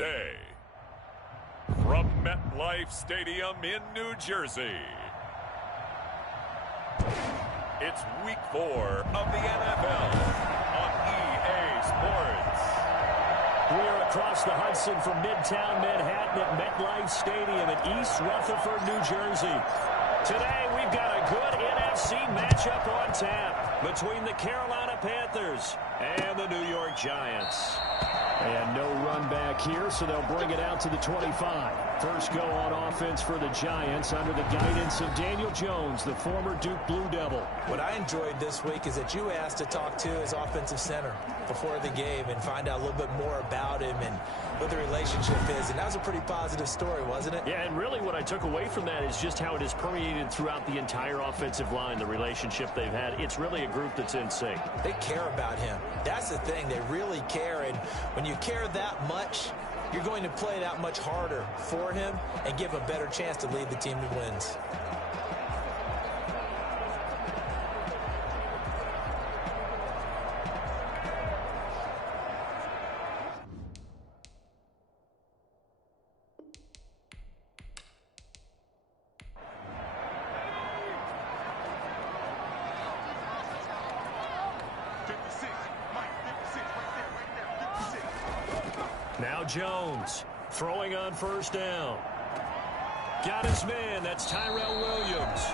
today. From MetLife Stadium in New Jersey, it's Week 4 of the NFL on EA Sports. We are across the Hudson from Midtown Manhattan at MetLife Stadium in East Rutherford, New Jersey. Today, we've got a good NFC matchup on tap between the Carolina Panthers and the New York Giants. And no run back here, so they'll bring it out to the 25. First go on offense for the Giants under the guidance of Daniel Jones, the former Duke Blue Devil. What I enjoyed this week is that you asked to talk to his offensive center before the game and find out a little bit more about him and what the relationship is. And that was a pretty positive story, wasn't it? Yeah, and really what I took away from that is just how it is permeated throughout the entire offensive line, the relationship they've had. It's really a group that's in sync. They care about him. That's the thing. They really care. And when you care that much, you're going to play that much harder for him and give him a better chance to lead the team to wins. Now Jones throwing on first down. Got his man. That's Tyrell Williams.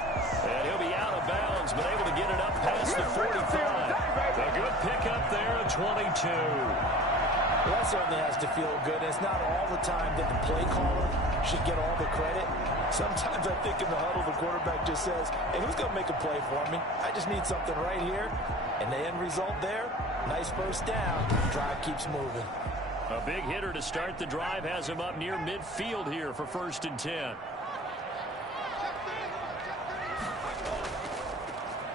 And he'll be out of bounds, but able to get it up past the 45. A good pickup there at 22. Well, that certainly has to feel good. It's not all the time that the play caller should get all the credit. Sometimes I think in the huddle, the quarterback just says, hey, who's going to make a play for me? I just need something right here. And the end result there, nice first down. Drive keeps moving. A big hitter to start the drive has him up near midfield here for 1st and 10.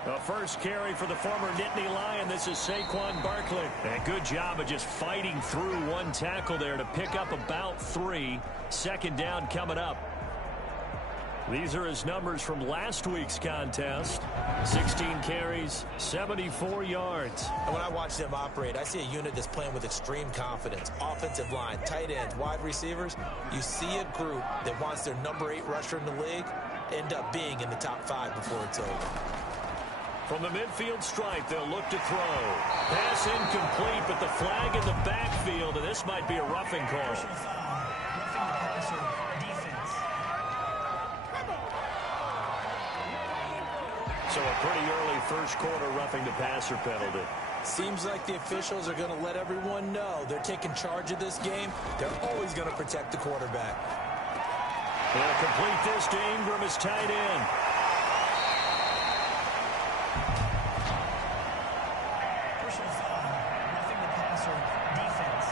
The first carry for the former Nittany Lion. This is Saquon Barkley. And good job of just fighting through one tackle there to pick up about 3. 2nd down coming up. These are his numbers from last week's contest. 16 carries, 74 yards. And when I watch them operate, I see a unit that's playing with extreme confidence. Offensive line, tight ends, wide receivers. You see a group that wants their number 8 rusher in the league end up being in the top 5 before it's over. From the midfield stripe, they'll look to throw. Pass incomplete, but the flag in the backfield, and this might be a roughing call. So a pretty early first quarter roughing the passer penalty. Seems like the officials are going to let everyone know they're taking charge of this game. They're always going to protect the quarterback. They'll complete this to Ingram as tight end. Roughing the passer defense.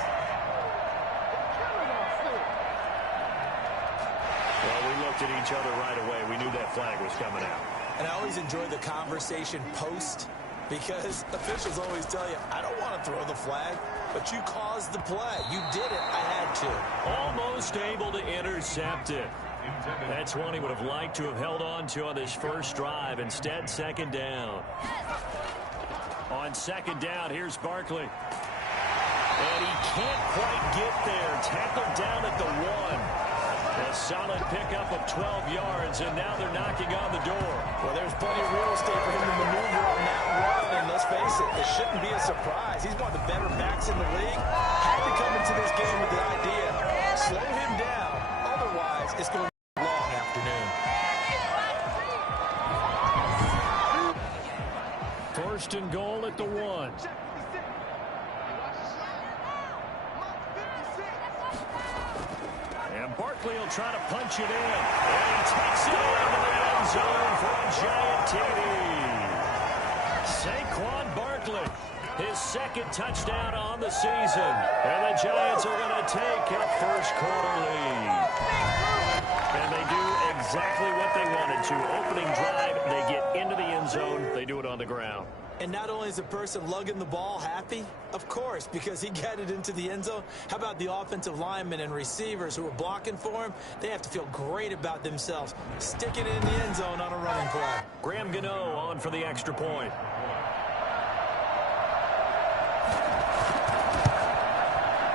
Well, we looked at each other right away. We knew that flag was coming out. And I always enjoy the conversation post because officials always tell you, I don't want to throw the flag, but you caused the play. You did it. I had to. Almost able to intercept it. That's one he would have liked to have held on to on this first drive. Instead, 2nd down. On 2nd down, here's Barkley. And he can't quite get there. Tackled down at the 1. A solid pickup of 12 yards, and now they're knocking on the door. Well, there's plenty of real estate for him to maneuver on that run, and let's face it, it shouldn't be a surprise. He's one of the better backs in the league. Had to come into this game with the idea, slow him down. Otherwise, it's going to be a long afternoon. 1st and goal at the 1. And Barkley will try to punch it in. And he takes it into the end zone for a giant TD. Saquon Barkley, his 2nd touchdown on the season. And the Giants are going to take a first quarter lead. And they do exactly what they wanted to. Opening drive, they get into the end zone. They do it on the ground. And not only is the person lugging the ball happy, of course, because he got it into the end zone. How about the offensive linemen and receivers who are blocking for him? They have to feel great about themselves. Sticking it in the end zone on a running play. Graham Gano on for the extra point.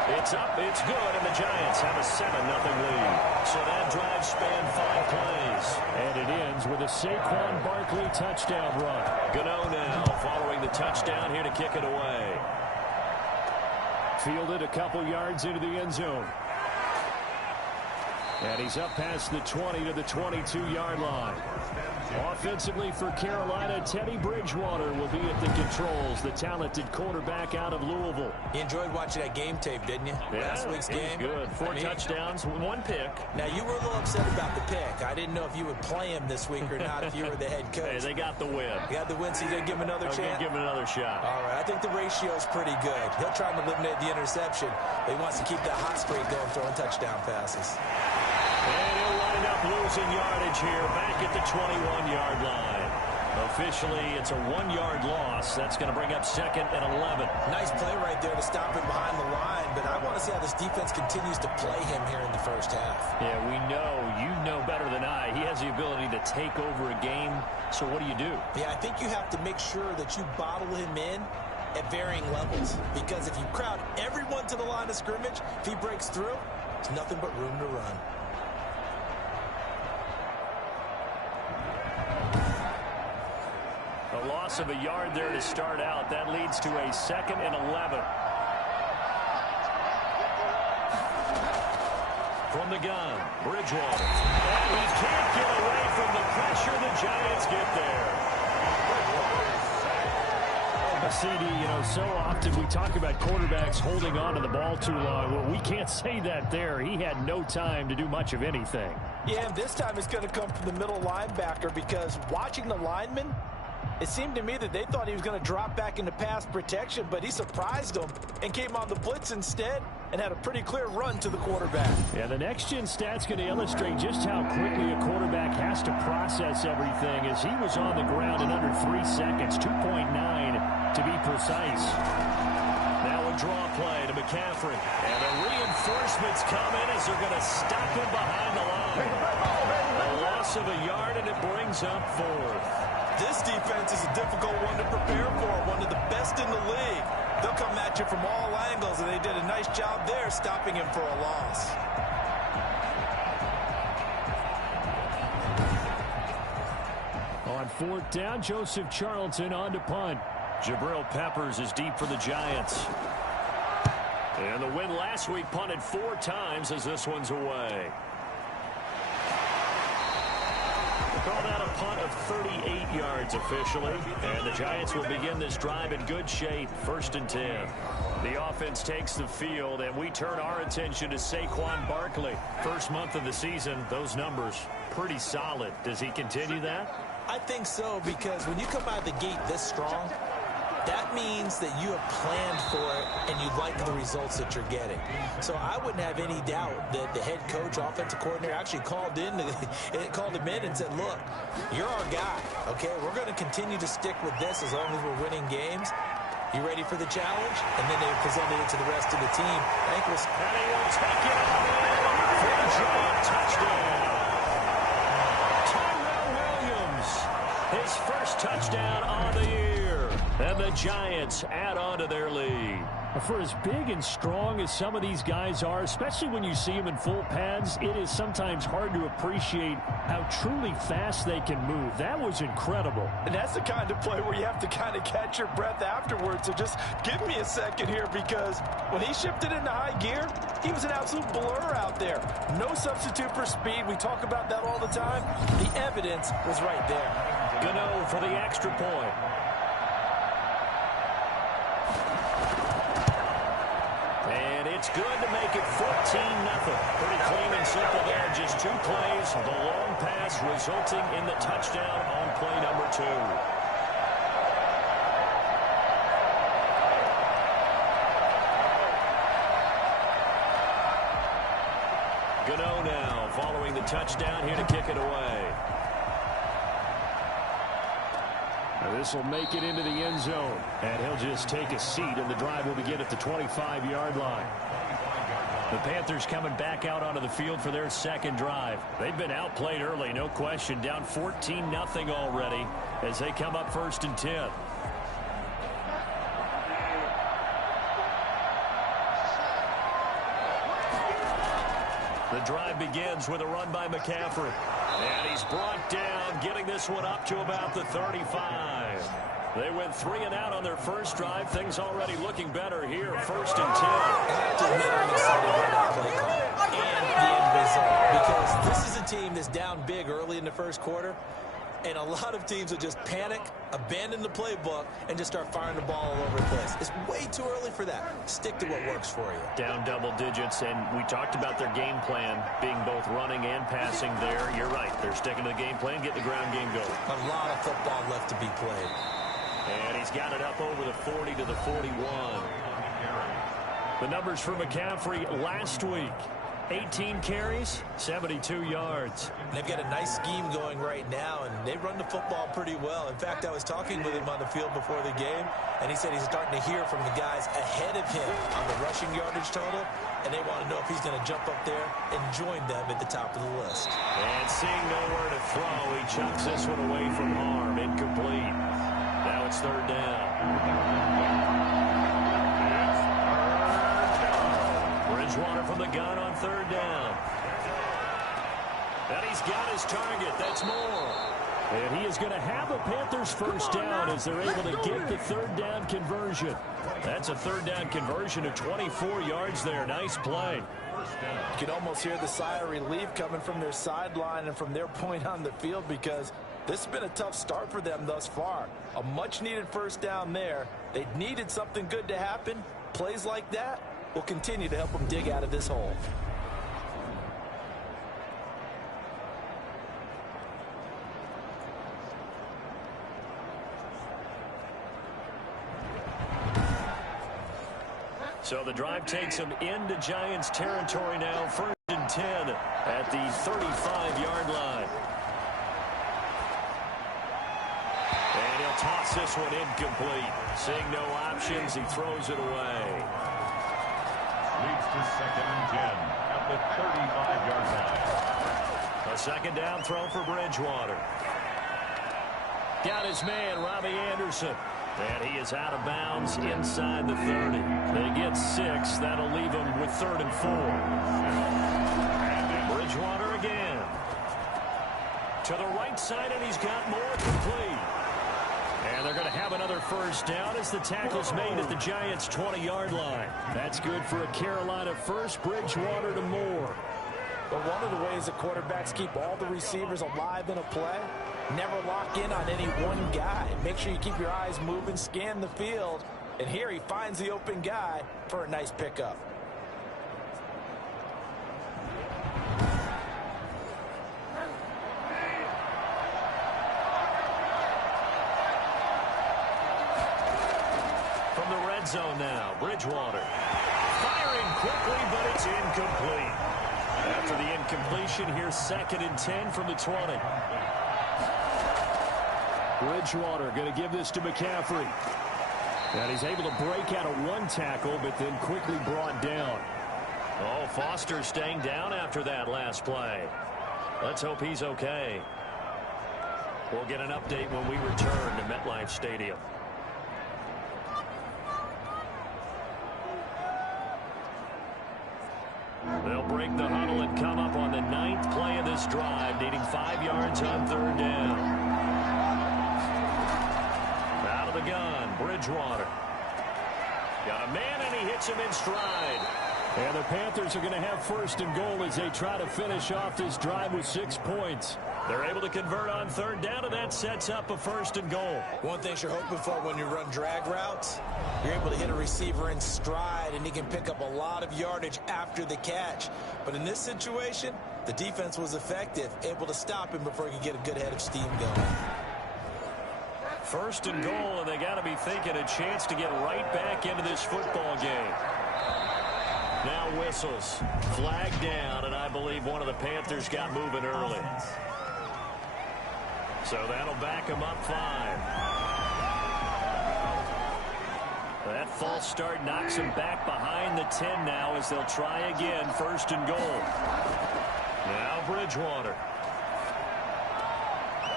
It's up, it's good, and the Giants have a 7-0 lead. So that drive spanned 5 plays. And it ends with a Saquon Barkley touchdown run. Gano now following the touchdown here to kick it away. Fielded a couple yards into the end zone. And he's up past the 20 to the 22-yard line. Offensively for Carolina, Teddy Bridgewater will be at the controls, the talented quarterback out of Louisville. You enjoyed watching that game tape, didn't you? Yeah, Last week's game. Good. 4 touchdowns, 1 pick. Now, you were a little upset about the pick. I didn't know if you would play him this week or not if you were the head coach. Hey, they got the win. You got the win, so you're going to give him another chance? Give him another shot. All right, I think the ratio's pretty good. He'll try to eliminate the interception, but he wants to keep that hot streak going, throwing touchdown passes. And he'll wind up losing yardage here back at the 21-yard line. Officially, it's a 1-yard loss. That's going to bring up 2nd and 11. Nice play right there to stop him behind the line, but I want to see how this defense continues to play him here in the first half. Yeah, we know. You know better than I. He has the ability to take over a game, so what do you do? Yeah, I think you have to make sure that you bottle him in at varying levels, because if you crowd everyone to the line of scrimmage, if he breaks through, there's nothing but room to run. A loss of a yard there to start out. That leads to a 2nd and 11. From the gun, Bridgewater. And he can't get away from the pressure. The Giants get there. CD, so often we talk about quarterbacks holding on to the ball too long. Well, we can't say that there. He had no time to do much of anything. Yeah, and this time it's going to come from the middle linebacker, because watching the lineman, it seemed to me that they thought he was going to drop back into pass protection, but he surprised them and came on the blitz instead and had a pretty clear run to the quarterback. Yeah, the next-gen stat's going to illustrate just how quickly a quarterback has to process everything, as he was on the ground in under 3 seconds, 2.9 to be precise. Now a draw play to McCaffrey. And the reinforcements come in as they're going to stop him behind the line. A loss of a yard, and it brings up 4th. This defense is a difficult one to prepare for, one of the best in the league. They'll come at you from all angles, and they did a nice job there stopping him for a loss. On 4th down, Joseph Charlton on to punt. Jabril Peppers is deep for the Giants. And the win last week punted 4 times as this one's away. Call that a punt of 38 yards officially. And the Giants will begin this drive in good shape, 1st and 10. The offense takes the field, and we turn our attention to Saquon Barkley. First month of the season, those numbers pretty solid. Does he continue that? I think so, because when you come out of the gate this strong, that means that you have planned for it and you like the results that you're getting. So I wouldn't have any doubt that the head coach, offensive coordinator, actually called him in and said, look, you're our guy, okay? We're going to continue to stick with this as long as we're winning games. You ready for the challenge? And then they presented it to the rest of the team. I think and he will take it for a giant touchdown. Tyrell Williams, his first touchdown on the year. And the Giants add on to their lead. For as big and strong as some of these guys are, especially when you see them in full pads, it is sometimes hard to appreciate how truly fast they can move. That was incredible. And that's the kind of play where you have to kind of catch your breath afterwards. So just give me a second here, because when he shifted into high gear, he was an absolute blur out there. No substitute for speed. We talk about that all the time. The evidence was right there. Gano for the extra point. It's good to make it 14-0. Pretty clean and simple there. Just 2 plays. The long pass resulting in the touchdown on play number 2. Gano now following the touchdown here to kick it away. This will make it into the end zone. And he'll just take a seat, and the drive will begin at the 25-yard line. The Panthers coming back out onto the field for their second drive. They've been outplayed early, no question. Down 14-0 already as they come up 1st and 10. The drive begins with a run by McCaffrey. And he's brought down, getting this one up to about the 35. They went 3 and out on their first drive. Things already looking better here. 1st and 10. I'm excited about that play call and the end result, because this is a team that's down big early in the first quarter, and a lot of teams will just panic, abandon the playbook, and just start firing the ball all over the place. It's way too early for that. Stick to what works for you. Down double digits, and we talked about their game plan being both running and passing there. You're right. They're sticking to the game plan, getting the ground game going. A lot of football left to be played. And he's got it up over the 40 to the 41. The numbers for McCaffrey last week. 18 carries, 72 yards. They've got a nice scheme going right now, and they run the football pretty well. In fact, I was talking with him on the field before the game, and he said he's starting to hear from the guys ahead of him on the rushing yardage total, and they want to know if he's going to jump up there and join them at the top of the list. And seeing nowhere to throw, he chucks this one away from harm. Incomplete. Now it's 3rd down. Bridgewater from the gun on 3rd down. And he's got his target. That's more. And he is going to have a Panthers first down as they're able to get the 3rd down conversion. That's a 3rd down conversion of 24 yards there. Nice play. You can almost hear the sigh of relief coming from their sideline and from their point on the field, because this has been a tough start for them thus far. A much-needed first down there. They needed something good to happen. Plays like that will continue to help them dig out of this hole. So the drive takes them into Giants territory now. 1st and 10 at the 35-yard line. And he'll toss this one incomplete. Seeing no options, he throws it away. Leads to 2nd and 10 at the 35-yard line. A 2nd down throw for Bridgewater. Got his man, Robbie Anderson. And he is out of bounds inside the 30. They get 6. That'll leave them with 3rd and 4. Bridgewater again. To the right side, and he's got more. Complete. And they're going to have another first down as the tackle's made at the Giants' 20-yard line. That's good for a Carolina first. Bridgewater to Moore. But one of the ways the quarterbacks keep all the receivers alive in a play, never lock in on any one guy. Make sure you keep your eyes moving, scan the field. And here he finds the open guy for a nice pickup. From the red zone now, Bridgewater. Firing quickly, but it's incomplete. After the incompletion, here's 2nd and 10 from the 20. Bridgewater going to give this to McCaffrey. And he's able to break out of one tackle, but then quickly brought down. Oh, Foster staying down after that last play. Let's hope he's okay. We'll get an update when we return to MetLife Stadium. They'll break the huddle and come up on the 9th play of this drive, needing 5 yards on 3rd down. Out of the gun, Bridgewater. Got a man, and he hits him in stride. And the Panthers are going to have 1st and goal as they try to finish off this drive with 6 points. They're able to convert on 3rd down, and that sets up a 1st and goal. One thing you're hoping for when you run drag routes, you're able to hit a receiver in stride, and he can pick up a lot of yardage after the catch. But in this situation, the defense was effective, able to stop him before he could get a good head of steam going. 1st and goal, and they got to be thinking a chance to get right back into this football game. Now whistles. Flag down, and I believe one of the Panthers got moving early. So that'll back him up 5. That false start knocks him back behind the 10 now as they'll try again. 1st and goal. Now Bridgewater.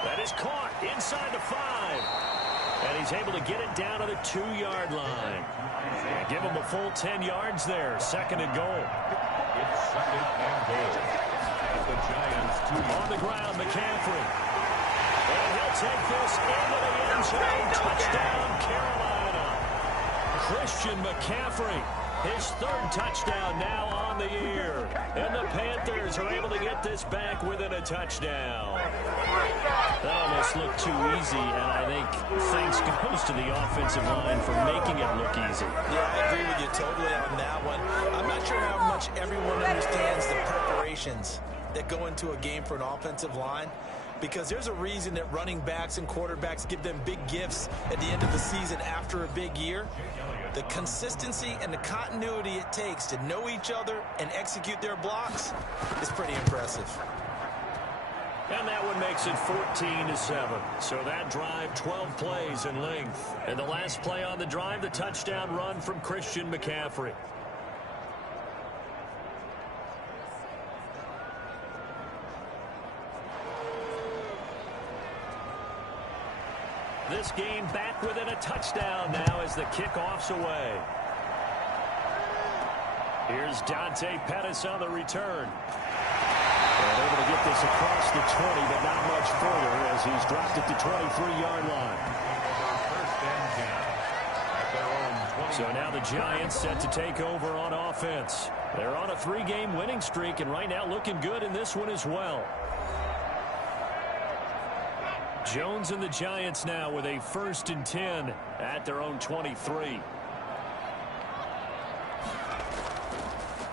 That is caught inside the 5. And he's able to get it down to the 2-yard line. And give him a full 10 yards there. 2nd and goal. It's 2nd and goal. At the Giants' 2. On the ground, McCaffrey. And he'll take this into the end zone. Touchdown, Carolina. Christian McCaffrey. His 3rd touchdown now on the year. And the Panthers are able to get this back within a touchdown. That almost looked too easy, and I think thanks goes to the offensive line for making it look easy. Yeah, I agree with you totally on that one. I'm not sure how much everyone understands the preparations that go into a game for an offensive line, because there's a reason that running backs and quarterbacks give them big gifts at the end of the season after a big year. The consistency and the continuity it takes to know each other and execute their blocks is pretty impressive. And that one makes it 14-7. So that drive, 12 plays in length. And the last play on the drive, the touchdown run from Christian McCaffrey. This game back within a touchdown now as the kickoff's away. Here's Dante Pettis on the return. And able to get this across the 20, but not much further as he's dropped at the 23-yard line. So now the Giants set to take over on offense. They're on a 3-game winning streak and right now looking good in this one as well. Jones and the Giants now with a 1st and 10 at their own 23.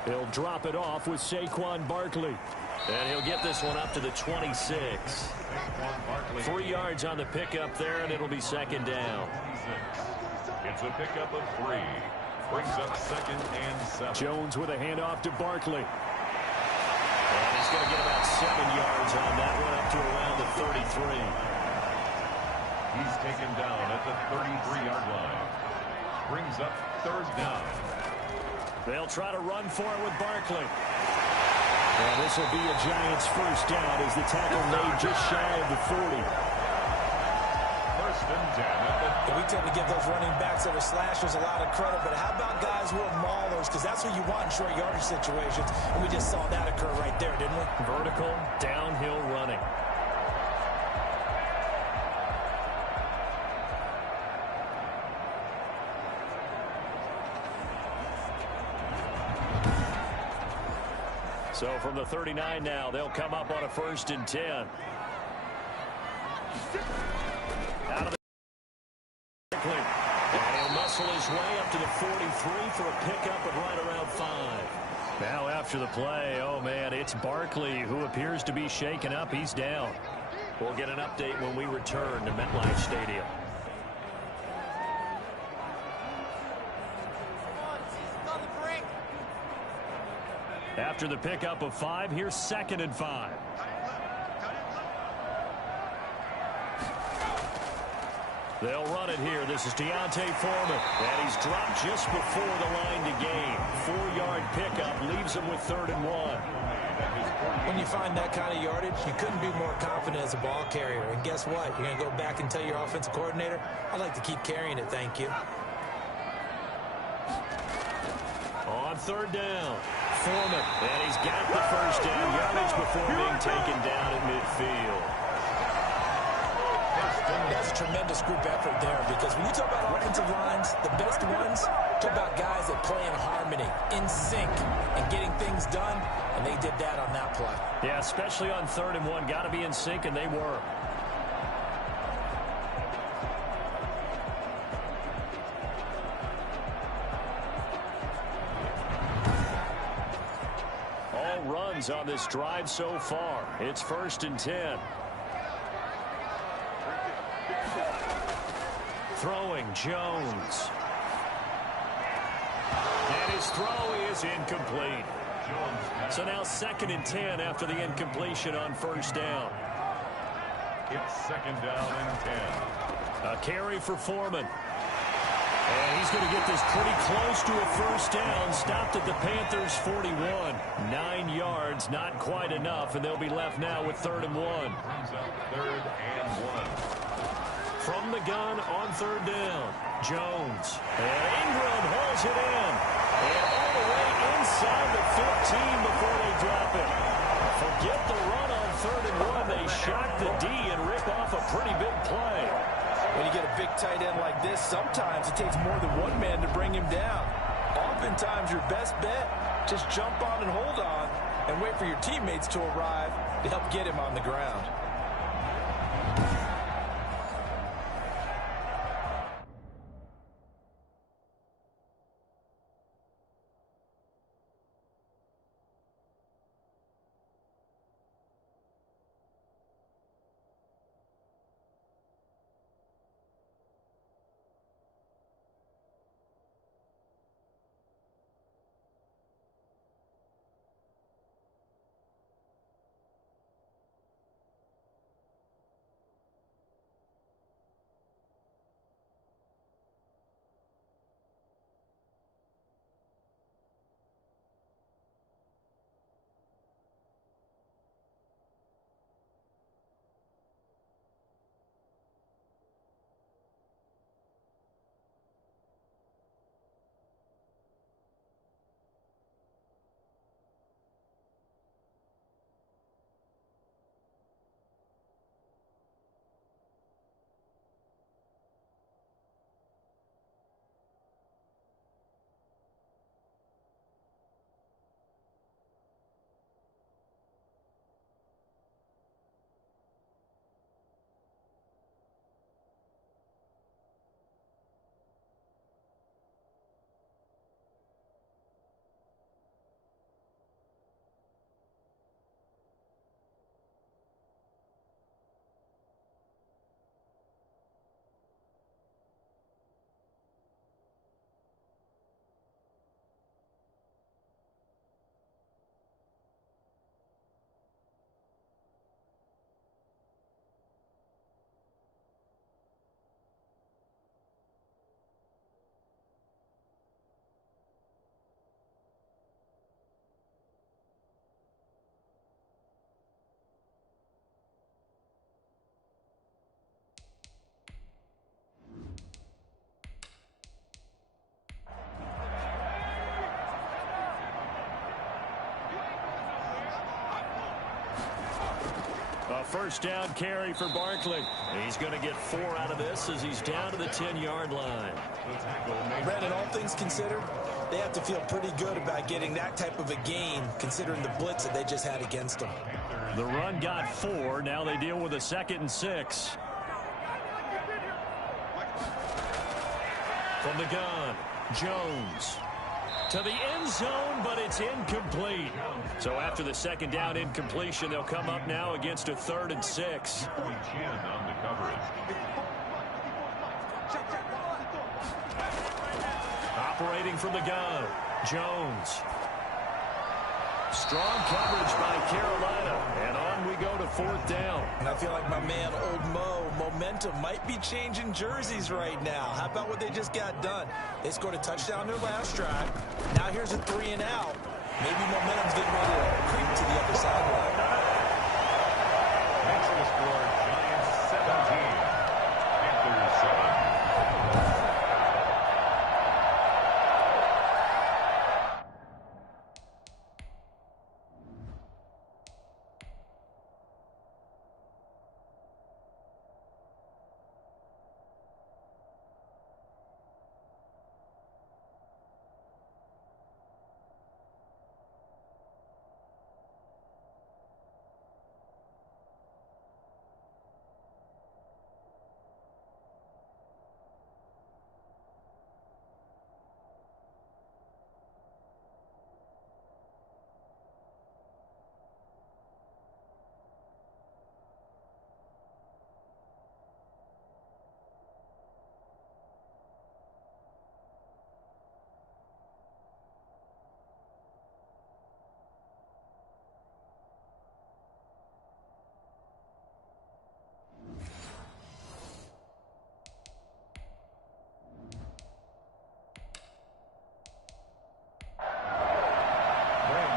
He'll drop it off with Saquon Barkley. And he'll get this one up to the 26. 3 yards on the pickup there, and it'll be 2nd down. It's a pickup of 3. Brings up 2nd and 7. Jones with a handoff to Barkley. And he's going to get about 7 yards on that one up to around the 33. He's taken down at the 33-yard line. Brings up 3rd down. They'll try to run for it with Barkley. And this will be a Giants 1st down as the tackle made just shy of the 40. 1st and 10 at the... We tend to give those running backs that are slashers a lot of credit, but how about guys who are maulers? Because that's what you want in short yardage situations. And we just saw that occur right there, didn't we? Vertical, downhill running. So from the 39 now, they'll come up on a 1st and 10. Out of the and he'll muscle his way up to the 43 for a pickup at right around 5. Now after the play, oh man, it's Barkley who appears to be shaken up. He's down. We'll get an update when we return to MetLife Stadium. After the pickup of 5, here's 2nd and 5. They'll run it here. This is Deontay Foreman. And he's dropped just before the line to gain. 4-yard pickup leaves him with 3rd and 1. When you find that kind of yardage, you couldn't be more confident as a ball carrier. And guess what? You're going to go back and tell your offensive coordinator, I'd like to keep carrying it, thank you. On 3rd down. Foreman, and he's got the 1st down yardage before being taken down at midfield. That's a tremendous group effort there, because when you talk about offensive lines, the best ones, talk about guys that play in harmony, in sync, and getting things done, and they did that on that play. Yeah, especially on 3rd and 1, got to be in sync, and they were. Runs on this drive so far. It's 1st and 10. Throwing Jones. And his throw is incomplete. So now 2nd and 10 after the incompletion on 1st down. It's 2nd down and 10. A carry for Foreman. And he's going to get this pretty close to a 1st down. Stopped at the Panthers' 41. 9 yards, not quite enough, and they'll be left now with 3rd and 1. Brings up 3rd and 1. From the gun on third down, Jones. And Ingram holds it in. And all the way inside the 15 before they drop it. Forget the run on 3rd and 1. They shock the D and rip off a pretty big play. When you get a big tight end like this, sometimes it takes more than one man to bring him down. Oftentimes, your best bet, just jump on and hold on and wait for your teammates to arrive to help get him on the ground. A first down carry for Barkley. He's going to get 4 out of this as he's down to the 10-yard line. Brandon, all things considered, they have to feel pretty good about getting that type of a gain considering the blitz that they just had against them. The run got 4. Now they deal with a 2nd and 6. From the gun, Jones. To the end zone, but it's incomplete. So after the 2nd down incompletion, they'll come up now against a 3rd and 6. On the coverage. Operating from the gun, Jones. Strong coverage by Carolina, and on we go to 4th down. And I feel like my man, Old Mo, momentum might be changing jerseys right now. How about what they just got done? They scored a touchdown their last drive. Now here's a 3 and out. Maybe momentum's getting ready to creep to the other sideline. Makes the score Giants 17. Panthers 7.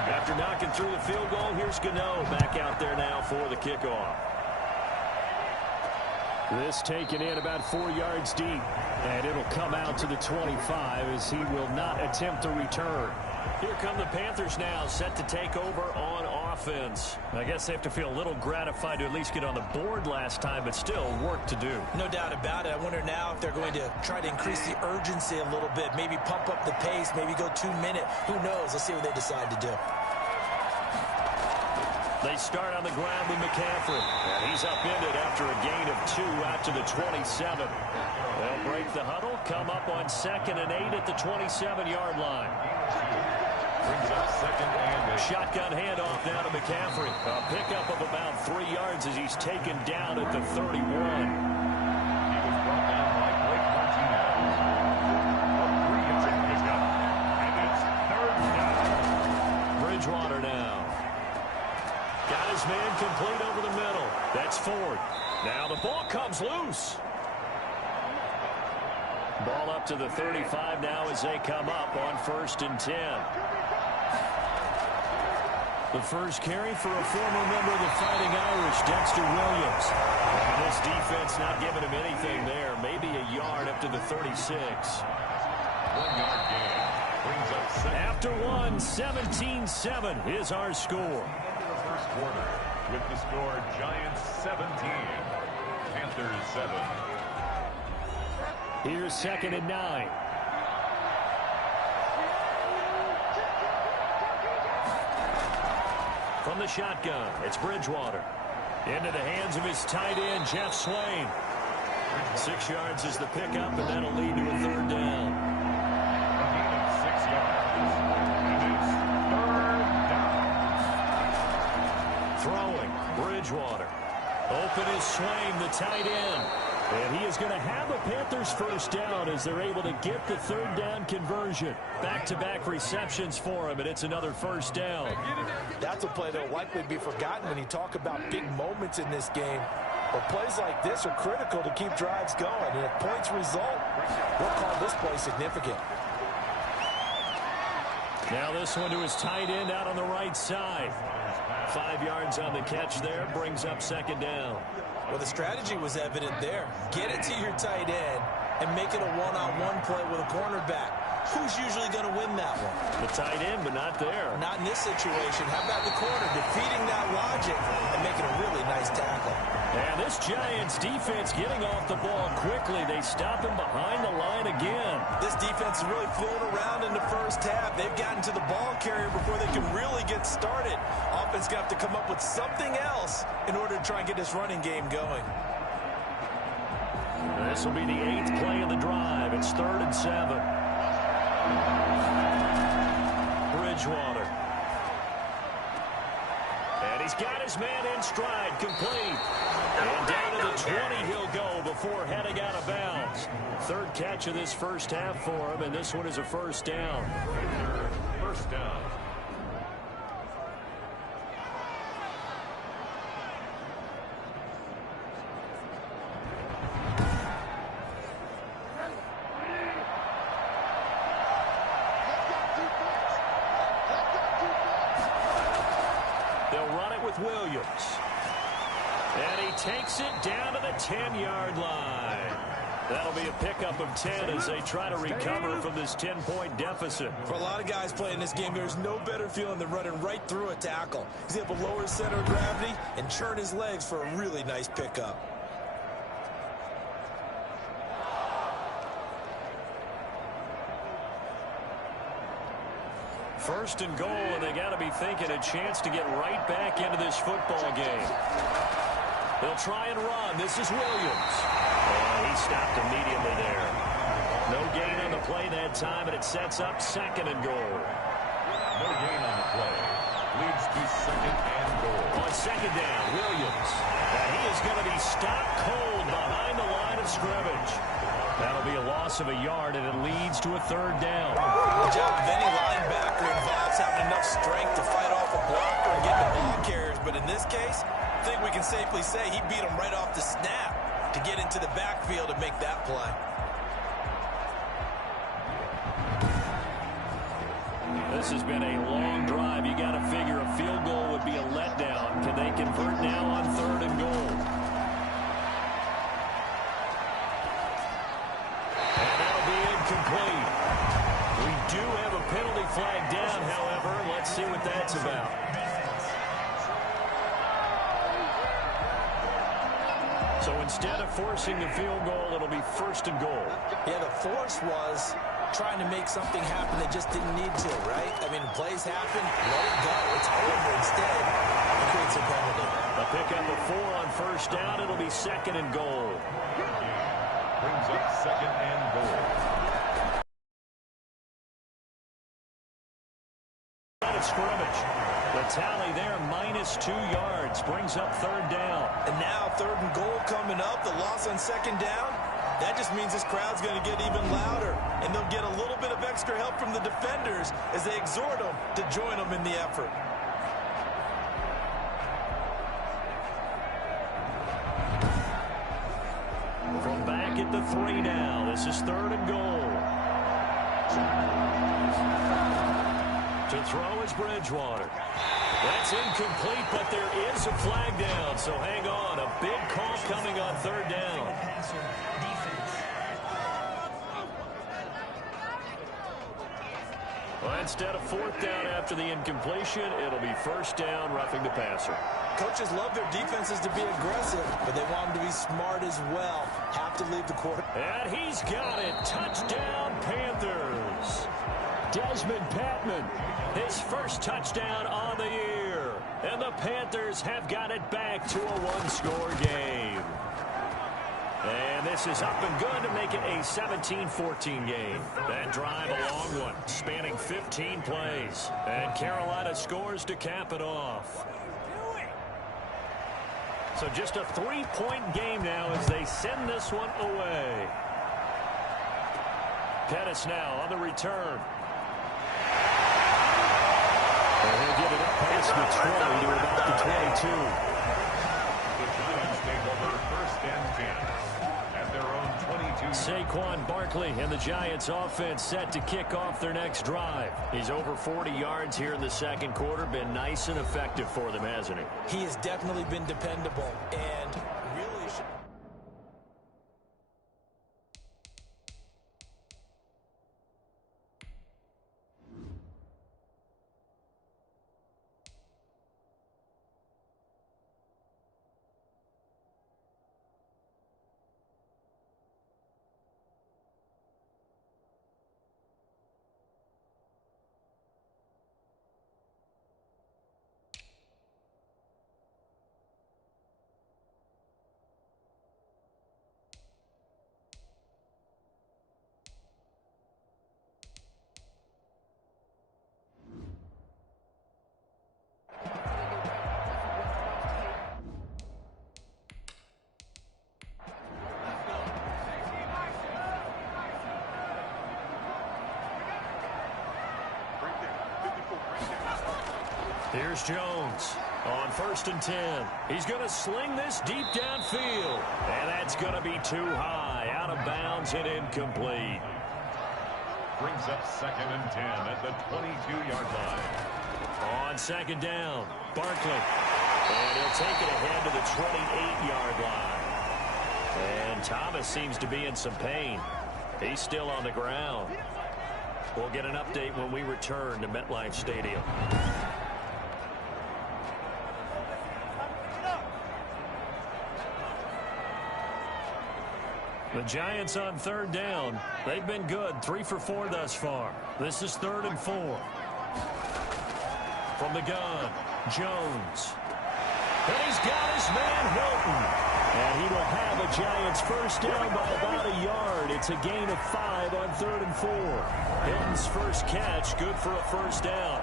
After knocking through the field goal, here's Gano back out there now for the kickoff. This taken in about 4 yards deep. And it'll come out to the 25 as he will not attempt to return. Here come the Panthers now, set to take over on offense. I guess they have to feel a little gratified to at least get on the board last time, but still work to do. No doubt about it. I wonder now if they're going to try to increase the urgency a little bit, maybe pump up the pace, maybe go 2 minute. Who knows? Let's see what they decide to do. They start on the ground with McCaffrey. And he's upended after a gain of 2 out to the 27. They'll break the huddle, come up on 2nd and 8 at the 27-yard line. Brings up 2nd and 8. Shotgun handoff now to McCaffrey. A pickup of about 3 yards as he's taken down at the 31. He was brought down by Blake Martinez. A 3-yard pickup. And it's 3rd down. Bridgewater now. Got his man complete over the middle. That's Ford. Now the ball comes loose. Ball up to the 35 now as they come up on 1st and 10. The first carry for a former member of the Fighting Irish, Dexter Williams. And this defense not giving him anything there. Maybe a yard up to the 36. 1-yard gain. Brings up 2nd. After 17-7 is our score. First quarter with the score Giants 17, Panthers 7. Here's 2nd and 9. From the shotgun, it's Bridgewater. Into the hands of his tight end, Jeff Swain. 6 yards is the pickup, and that'll lead to a 3rd down. A gain of 6 yards. And it's 3rd down. Throwing, Bridgewater. Open is Swain, the tight end. And he is going to have a Panthers first down as they're able to get the 3rd down conversion. Back-to-back receptions for him, and it's another first down. That's a play that will likely be forgotten when you talk about big moments in this game. But plays like this are critical to keep drives going. And if points result, we'll call this play significant. Now this one to his tight end out on the right side. 5 yards on the catch there, brings up 2nd down. Well, the strategy was evident there. Get it to your tight end and make it a one-on-one play with a cornerback. Who's usually going to win that one? The tight end, but not there. Not in this situation. How about the corner defeating that logic and making a really nice tackle? And this Giants defense getting off the ball quickly. They stop him behind the line again. This defense is really flown around in the first half. They've gotten to the ball carrier before they can really get started. Offense got to come up with something else in order to try and get this running game going. This will be the 8th play of the drive. It's 3rd and 7. Bridgewater. And he's got his man in stride, complete. And down to the 20 he'll go before heading out of bounds. 3rd catch of this first half for him, and this one is a first down. First down. Williams. And he takes it down to the 10-yard line. That'll be a pickup of 10 as they try to recover from this 10-point deficit. For a lot of guys playing this game, there's no better feeling than running right through a tackle. He's able to lower his center of gravity and churn his legs for a really nice pickup. First and goal, and they got to be thinking a chance to get right back into this football game. They'll try and run. This is Williams. And he stopped immediately there. No gain on the play that time, and it sets up 2nd and goal. No gain on the play. Leads to 2nd and goal. On 2nd down, Williams. And he is going to be stopped cold behind the line of scrimmage. That'll be a loss of a yard, and it leads to a 3rd down. The job of any linebacker involves having enough strength to fight off a blocker and get the ball carriers. But in this case, I think we can safely say he beat him right off the snap to get into the backfield and make that play. This has been a long drive. You got to figure a field goal would be a letdown. Can they convert now on 3rd and goal? incomplete. We do have a penalty flag down, however. Let's see what that's about. So instead of forcing the field goal, it'll be 1st and goal. Yeah, the force was trying to make something happen that just didn't need to, right? I mean, plays happen, let it go. It's over instead. It creates a penalty. A pickup of 4 on 1st down. It'll be 2nd and goal. Brings up 2nd and goal. Scrimmage. The tally there, -2 yards, brings up 3rd down. And now 3rd and goal coming up. The loss on 2nd down. That just means this crowd's going to get even louder. And they'll get a little bit of extra help from the defenders as they exhort them to join them in the effort. From back at the 3 now. This is 3rd and goal. To throw is Bridgewater. That's incomplete, but there is a flag down, so hang on. A big call coming on 3rd down. Well, instead of 4th down after the incompletion, it'll be 1st down, roughing the passer. Coaches love their defenses to be aggressive, but they want them to be smart as well. Have to leave the quarter. And he's got it. Touchdown, Panthers. Desmond Patman, his 1st touchdown on the year. And the Panthers have got it back to a 1-score game. And this is up and good to make it a 17-14 game. That drive a long one, spanning 15 plays. And Carolina scores to cap it off. So just a 3-point game now as they send this one away. Pettis now on the return. And he'll get it up past the 20 to about the 22. The Giants take over 1st and 10 at their own 22. Saquon Barkley and the Giants offense set to kick off their next drive. He's over 40 yards here in the 2nd quarter. Been nice and effective for them, hasn't he? He has definitely been dependable and really should. Here's Jones on 1st and 10. He's going to sling this deep downfield. And that's going to be too high. Out of bounds and incomplete. Brings up 2nd and 10 at the 22-yard line. On 2nd down, Barkley. And he'll take it ahead to the 28-yard line. And Thomas seems to be in some pain. He's still on the ground. We'll get an update when we return to MetLife Stadium. The Giants on 3rd down. They've been good. 3 for 4 thus far. This is 3rd and 4. From the gun, Jones. And he's got his man Hilton. And he will have a Giants 1st down by about a yard. It's a gain of 5 on 3rd and 4. Hilton's 1st catch, good for a 1st down.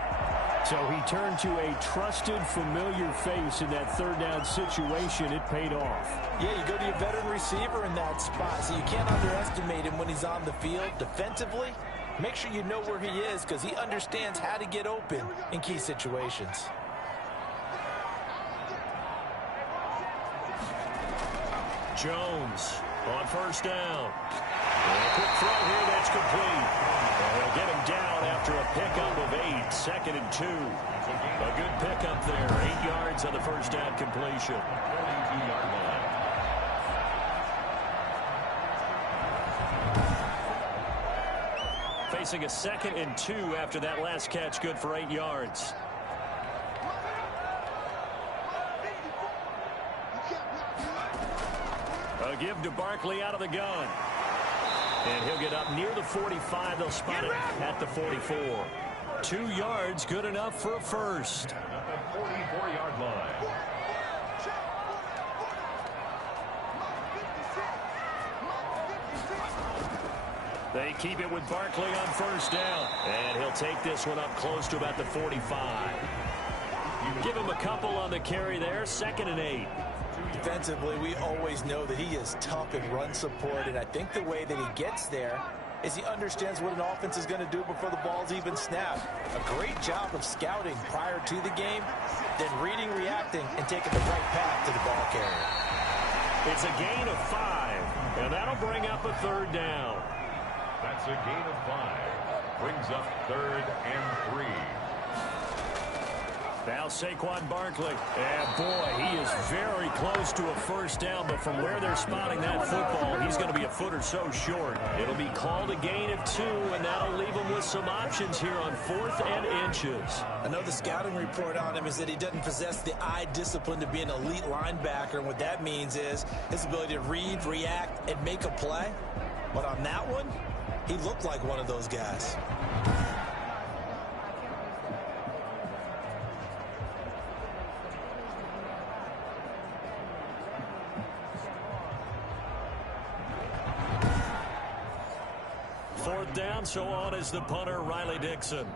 So he turned to a trusted, familiar face in that 3rd down situation. It paid off. Yeah, you go to your veteran receiver in that spot, so you can't underestimate him when he's on the field. Defensively, make sure you know where he is because he understands how to get open in key situations. Jones on 1st down. And a quick throw here that's complete. And they'll get him down after a pickup of 8. 2nd and 2. A good pickup there. 8 yards on the 1st down completion. 22-yard line. facing a 2nd and 2 after that last catch, good for 8 yards. A give to Barkley out of the gun. And he'll get up near the 45. They'll spot it at the 44. 2 yards, good enough for a first. At the 44-yard line. They keep it with Barkley on first down. And he'll take this one up close to about the 45. Give him a couple on the carry there. 2nd and 8. Defensively, we always know that he is tough in run support, and I think the way that he gets there is he understands what an offense is going to do before the ball's even snapped. A great job of scouting prior to the game, then reading, reacting, and taking the right path to the ball carrier. It's a gain of 5, and that'll bring up a 3rd down. That's a gain of 5. Brings up 3rd and 3. Now Saquon Barkley. And boy, he is very close to a first down, but from where they're spotting that football, he's going to be a foot or so short. It'll be called a gain of 2, and that'll leave him with some options here on 4th and inches. I know the scouting report on him is that he doesn't possess the eye discipline to be an elite linebacker, and what that means is his ability to read, react, and make a play. But on that one, he looked like one of those guys. Down, so on is the punter, Riley Dixon.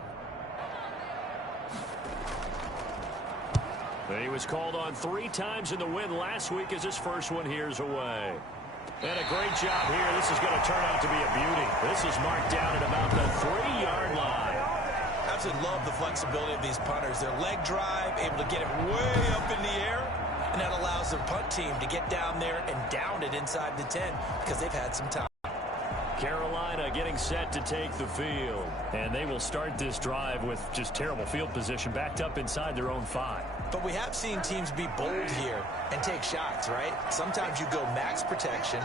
He was called on 3 times in the win last week as his first one here's away. And a great job here. This is going to turn out to be a beauty. This is marked down at about the 3-yard line. I absolutely love the flexibility of these punters. Their leg drive, able to get it way up in the air, and that allows their punt team to get down there and down it inside the 10 because they've had some time. Carolina getting set to take the field. And they will start this drive with just terrible field position, backed up inside their own 5. But we have seen teams be bold here and take shots, right? Sometimes you go max protection,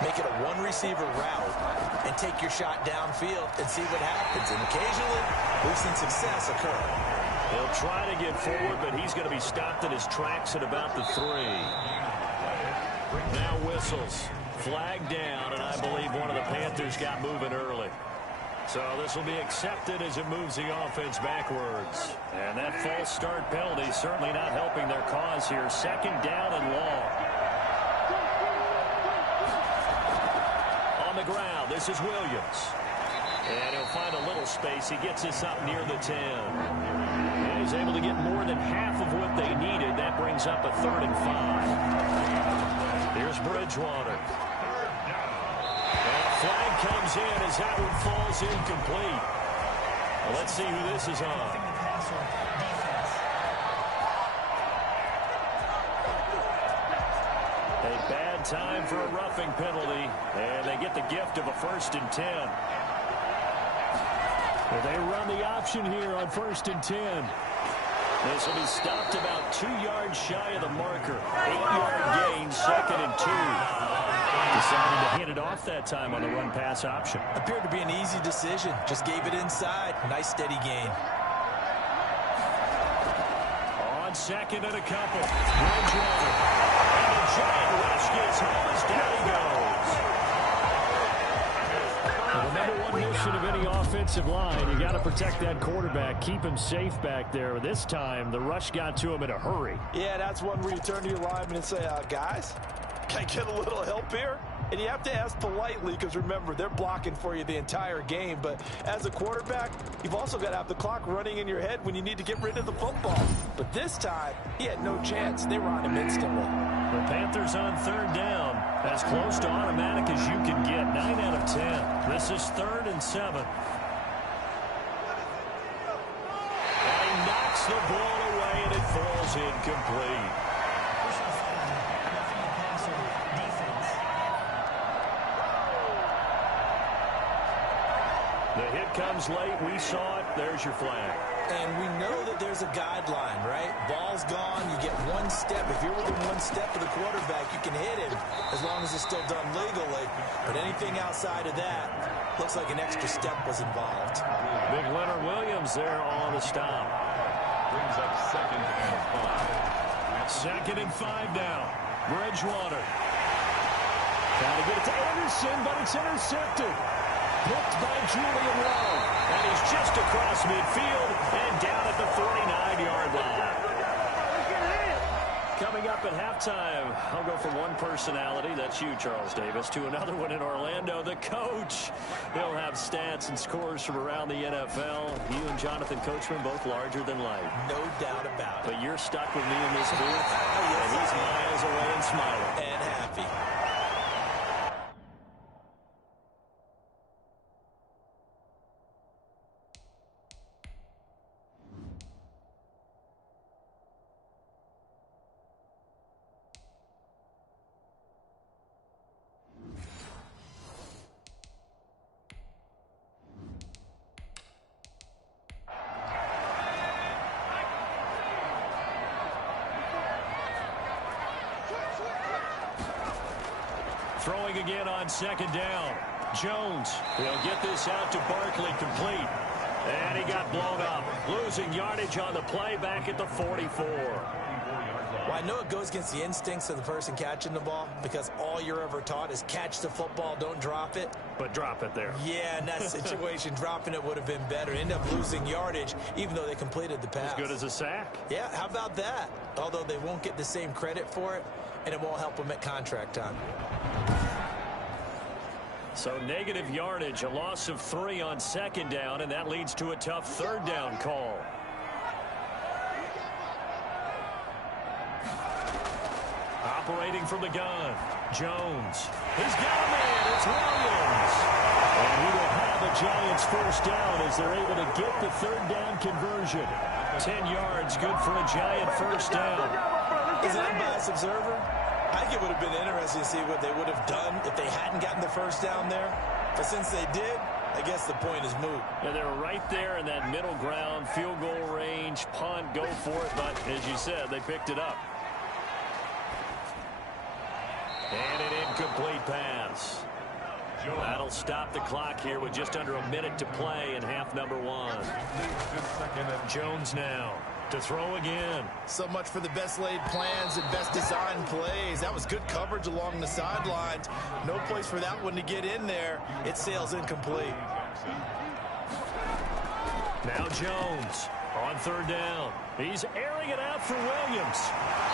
make it a one-receiver route, and take your shot downfield and see what happens. And occasionally, we've seen success occur. He'll try to get forward, but he's going to be stopped in his tracks at about the 3. Now whistles. Flag down, and I believe one of the Panthers got moving early. So this will be accepted as it moves the offense backwards. And that false start penalty certainly not helping their cause here. 2nd down and long. On the ground, this is Williams. And he'll find a little space. He gets this up near the 10. And he's able to get more than half of what they needed. That brings up a 3rd and 5. Here's Bridgewater. Flag comes in as that one falls incomplete. Well, let's see who this is on. A bad time for a roughing penalty, and they get the gift of a 1st and 10. Well, they run the option here on 1st and 10. This will be stopped about 2 yards shy of the marker. 8-yard gain, 2nd and 2. Decided to hand it off that time on the run-pass option. Appeared to be an easy decision. Just gave it inside. Nice, steady gain. On 2nd and a couple. Bridgewater. And the giant rush gets home as down he goes. Well, the number 1 mission of any offensive line, you got to protect that quarterback, keep him safe back there. This time, the rush got to him in a hurry. Yeah, that's one where you turn to your lineman and say, guys, can I get a little help here? And you have to ask politely because, remember, they're blocking for you the entire game. But as a quarterback, you've also got to have the clock running in your head when you need to get rid of the football. But this time, he had no chance. They were on him instantly. The Panthers on 3rd down. As close to automatic as you can get. 9 out of 10. This is 3rd and 7. And he knocks the ball away, and it falls incomplete. The hit comes late. We saw it. There's your flag. And we know that there's a guideline, right? Ball's gone, you get one step. If you're within one step of the quarterback, you can hit him as long as it's still done legally. But anything outside of that looks like an extra step was involved. Big Leonard Williams there on the stop. Brings up 2nd and 5. 2nd and 5 now. Bridgewater. Trying to get it to Anderson, but it's intercepted. Picked by Julian Lowe. And he's just across midfield and down at the 49-yard line. Coming up at halftime, I'll go from one personality, that's you, Charles Davis, to another one in Orlando, the coach. He'll have stats and scores from around the NFL. You and Jonathan Coachman, both larger than life. No doubt about it. But you're stuck with me in this booth, and he's miles away and smiling. And happy. Throwing again on 2nd down. Jones will get this out to Barkley, complete. And he got blown up. Losing yardage on the play back at the 44. Well, I know it goes against the instincts of the person catching the ball because all you're ever taught is catch the football, don't drop it. But drop it there. Yeah, in that situation, dropping it would have been better. End up losing yardage, even though they completed the pass. As good as a sack. Yeah, how about that? Although they won't get the same credit for it, and it won't help them at contract time. So negative yardage, a loss of 3 on 2nd down, and that leads to a tough 3rd down call. Operating from the gun, Jones. He's got a man, it's Williams. And he will have the Giants 1st down as they're able to get the 3rd down conversion. 10 yards, good for a Giant 1st down. As an unbiased observer, I think it would have been interesting to see what they would have done if they hadn't gotten the 1st down there. But since they did, I guess the point is moot. And they're right there in that middle ground, field goal range, punt, go for it. But as you said, they picked it up. And an incomplete pass. That'll stop the clock here with just under a minute to play in half number 1. Jones now to throw again. So much for the best laid plans and best designed plays. That was good coverage along the sidelines. No place for that one to get in there. It sails incomplete. Now Jones on 3rd down. He's airing it out for Williams.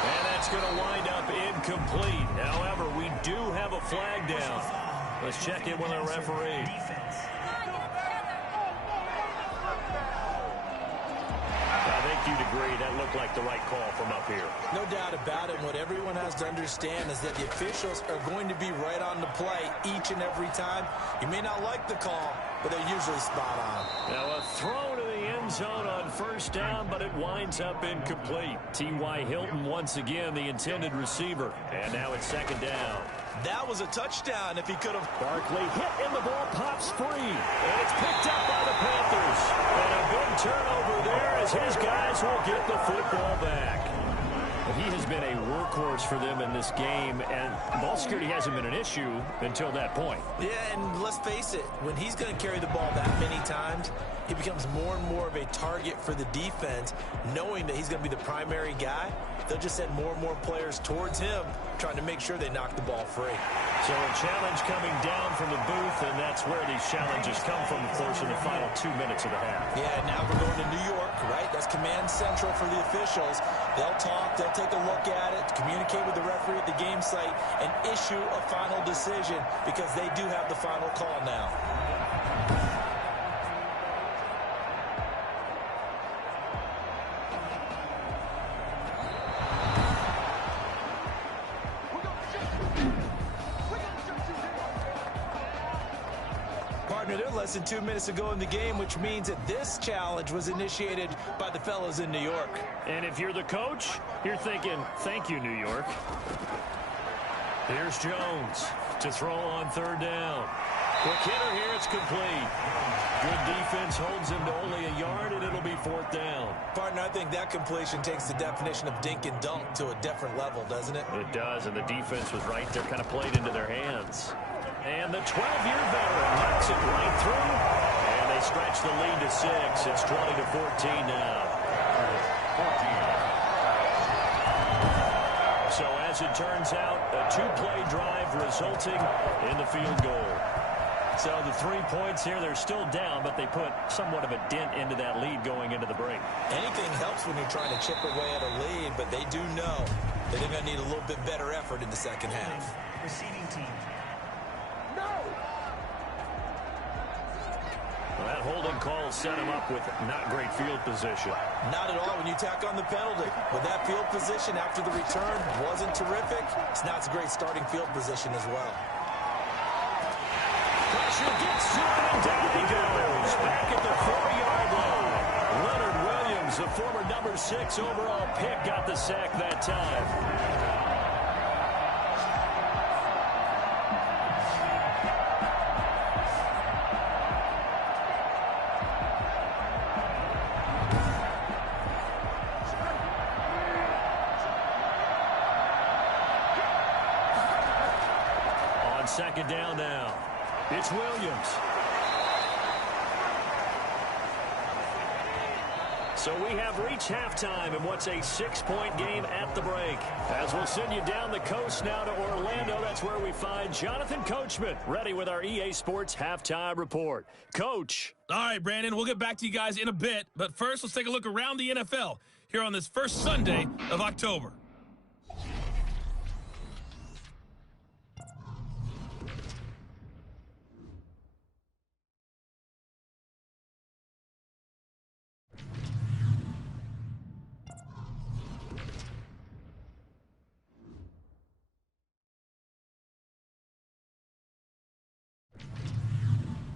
And that's going to wind up incomplete. However, we do have a flag down. Let's check in with our referee. You'd agree that looked like the right call from up here. No doubt about it. What everyone has to understand is that the officials are going to be right on the play each and every time. You may not like the call, but they're usually spot on. Now a throw to the end zone on 1st down, but it winds up incomplete. T.Y. Hilton once again the intended receiver. And now it's 2nd down. That was a touchdown if he could have. Barkley hit and the ball pops free. And it's picked up by the Panthers. And a big turnover there as his guys will get the football back. He has been a workhorse for them in this game, and ball security hasn't been an issue until that point. Yeah, and let's face it, when he's going to carry the ball that many times, he becomes more and more of a target for the defense, knowing that he's going to be the primary guy. They'll just send more and more players towards him, trying to make sure they knock the ball free. So a challenge coming down from the booth, and that's where these challenges come from, of course, in the final 2 minutes of the half. Yeah, now we're going to New York, right? That's command central for the officials. They'll talk, they'll take a look at it, communicate with the referee at the game site, and issue a final decision because they do have the final call now. They're less than 2 minutes ago in the game, which means that this challenge was initiated by the fellas in New York. And if you're the coach, you're thinking, thank you, New York. Here's Jones to throw on 3rd down. Quick hitter here, it's complete. Good defense holds him to only a yard, and it'll be 4th down. Partner, I think that completion takes the definition of dink and dunk to a different level, doesn't it? It does, and the defense was right there, kind of played into their hands. And the 12-year veteran knocks it right through, and they stretch the lead to 6. It's 20-14 now. So as it turns out, a 2-play drive resulting in the field goal. So the 3 points here, they're still down, but they put somewhat of a dent into that lead going into the break. Anything helps when you're trying to chip away at a lead, but they do know that they're going to need a little bit better effort in the second half. Receiving team. Well, that holding call set him up with not great field position. Not at all when you tack on the penalty. But that field position after the return wasn't terrific. It's not a great starting field position as well. Pressure gets to him, and down he goes. Back at the 4-yard line. Leonard Williams, the former number 6 overall pick, got the sack that time. On 2nd down now. It's Williams. So we have reached halftime in what's a 6-point game at the break. As we'll send you down the coast now to Orlando, that's where we find Jonathan Coachman, ready with our EA Sports Halftime Report. Coach. All right, Brandon, we'll get back to you guys in a bit. But first, let's take a look around the NFL here on this first Sunday of October.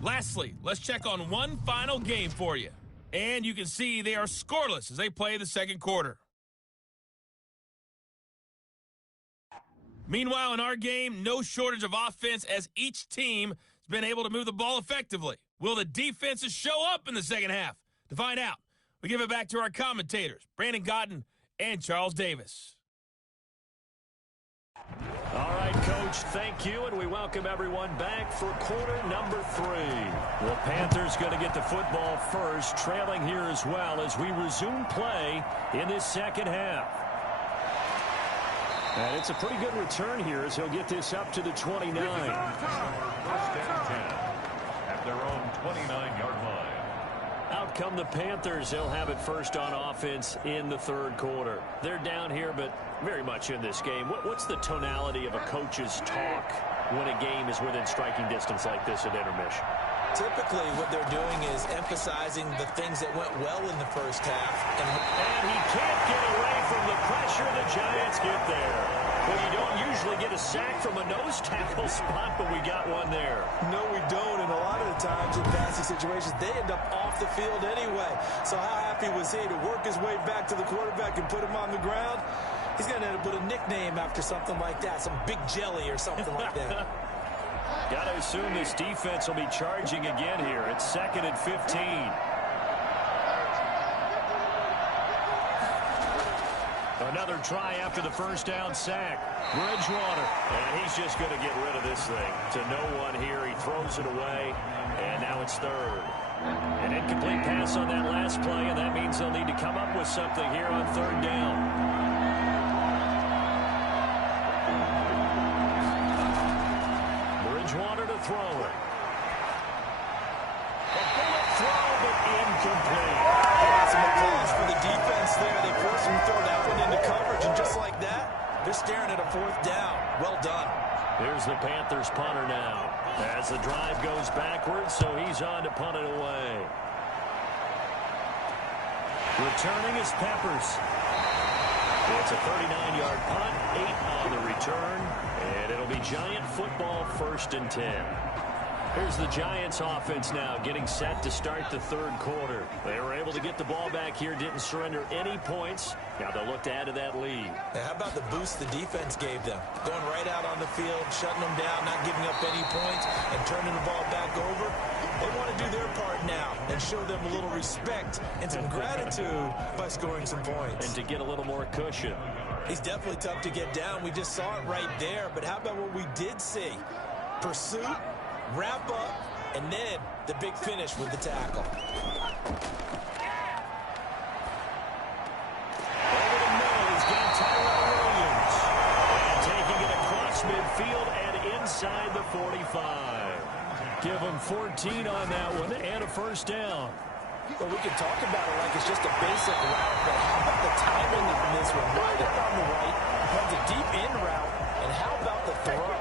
Lastly, let's check on one final game for you. And you can see they are scoreless as they play the second quarter. Meanwhile, in our game, no shortage of offense as each team has been able to move the ball effectively. Will the defenses show up in the second half? To find out, we give it back to our commentators, Brandon Godden and Charles Davis. All right, Coach, thank you, and we welcome everyone back for quarter number 3. The Panthers going to get the football first, trailing here as well as we resume play in this second half. And it's a pretty good return here as he'll get this up to the 29. First and 10 at their own 29-yard line. Out come the Panthers. They'll have it first on offense in the third quarter. They're down here, but very much in this game. What's the tonality of a coach's talk when a game is within striking distance like this at intermission? Typically, what they're doing is emphasizing the things that went well in the first half. And he can't get away from the pressure. The Giants get there. Well, you don't usually get a sack from a nose tackle spot, but we got one there. No, we don't. And a lot of the times in passing situations, they end up off the field anyway. So how happy was he to work his way back to the quarterback and put him on the ground? He's going to end up with a nickname after something like that, some Big Jelly or something like that. Got to assume this defense will be charging again here. It's 2nd and 15. Another try after the first down sack. Bridgewater. And he's just going to get rid of this thing. To no one here. He throws it away. And now it's 3rd. An incomplete pass on that last play, and that means they'll need to come up with something here on 3rd down. Bridgewater to throw it. A bullet throw, but incomplete. Some applause for the defense there. They forced him to throw that one into coverage, and just like that, they're staring at a 4th down. Well done. Here's the Panthers punter now. As the drive goes backwards, so he's on to punt it away. Returning is Peppers. It's a 39-yard punt, 8 on the return, and it'll be Giant football 1st and 10. Here's the Giants offense now getting set to start the third quarter. They were able to get the ball back here, didn't surrender any points. Now they'll look to add to that lead. Now, how about the boost the defense gave them? Going right out on the field, shutting them down, not giving up any points, and turning the ball back over. They want to do their part now and show them a little respect and some gratitude by scoring some points. And to get a little more cushion. He's definitely tough to get down. We just saw it right there. But how about what we did see? Pursuit, wrap up, and then the big finish with the tackle. Over the middle, he's got Tyrell Williams. And taking it across midfield and inside the 45. Give him 14 on that one and a first down. Well, we can talk about it like it's just a basic route, but how about the timing on this one? Right up on the right, runs a deep in route, and how about the throw?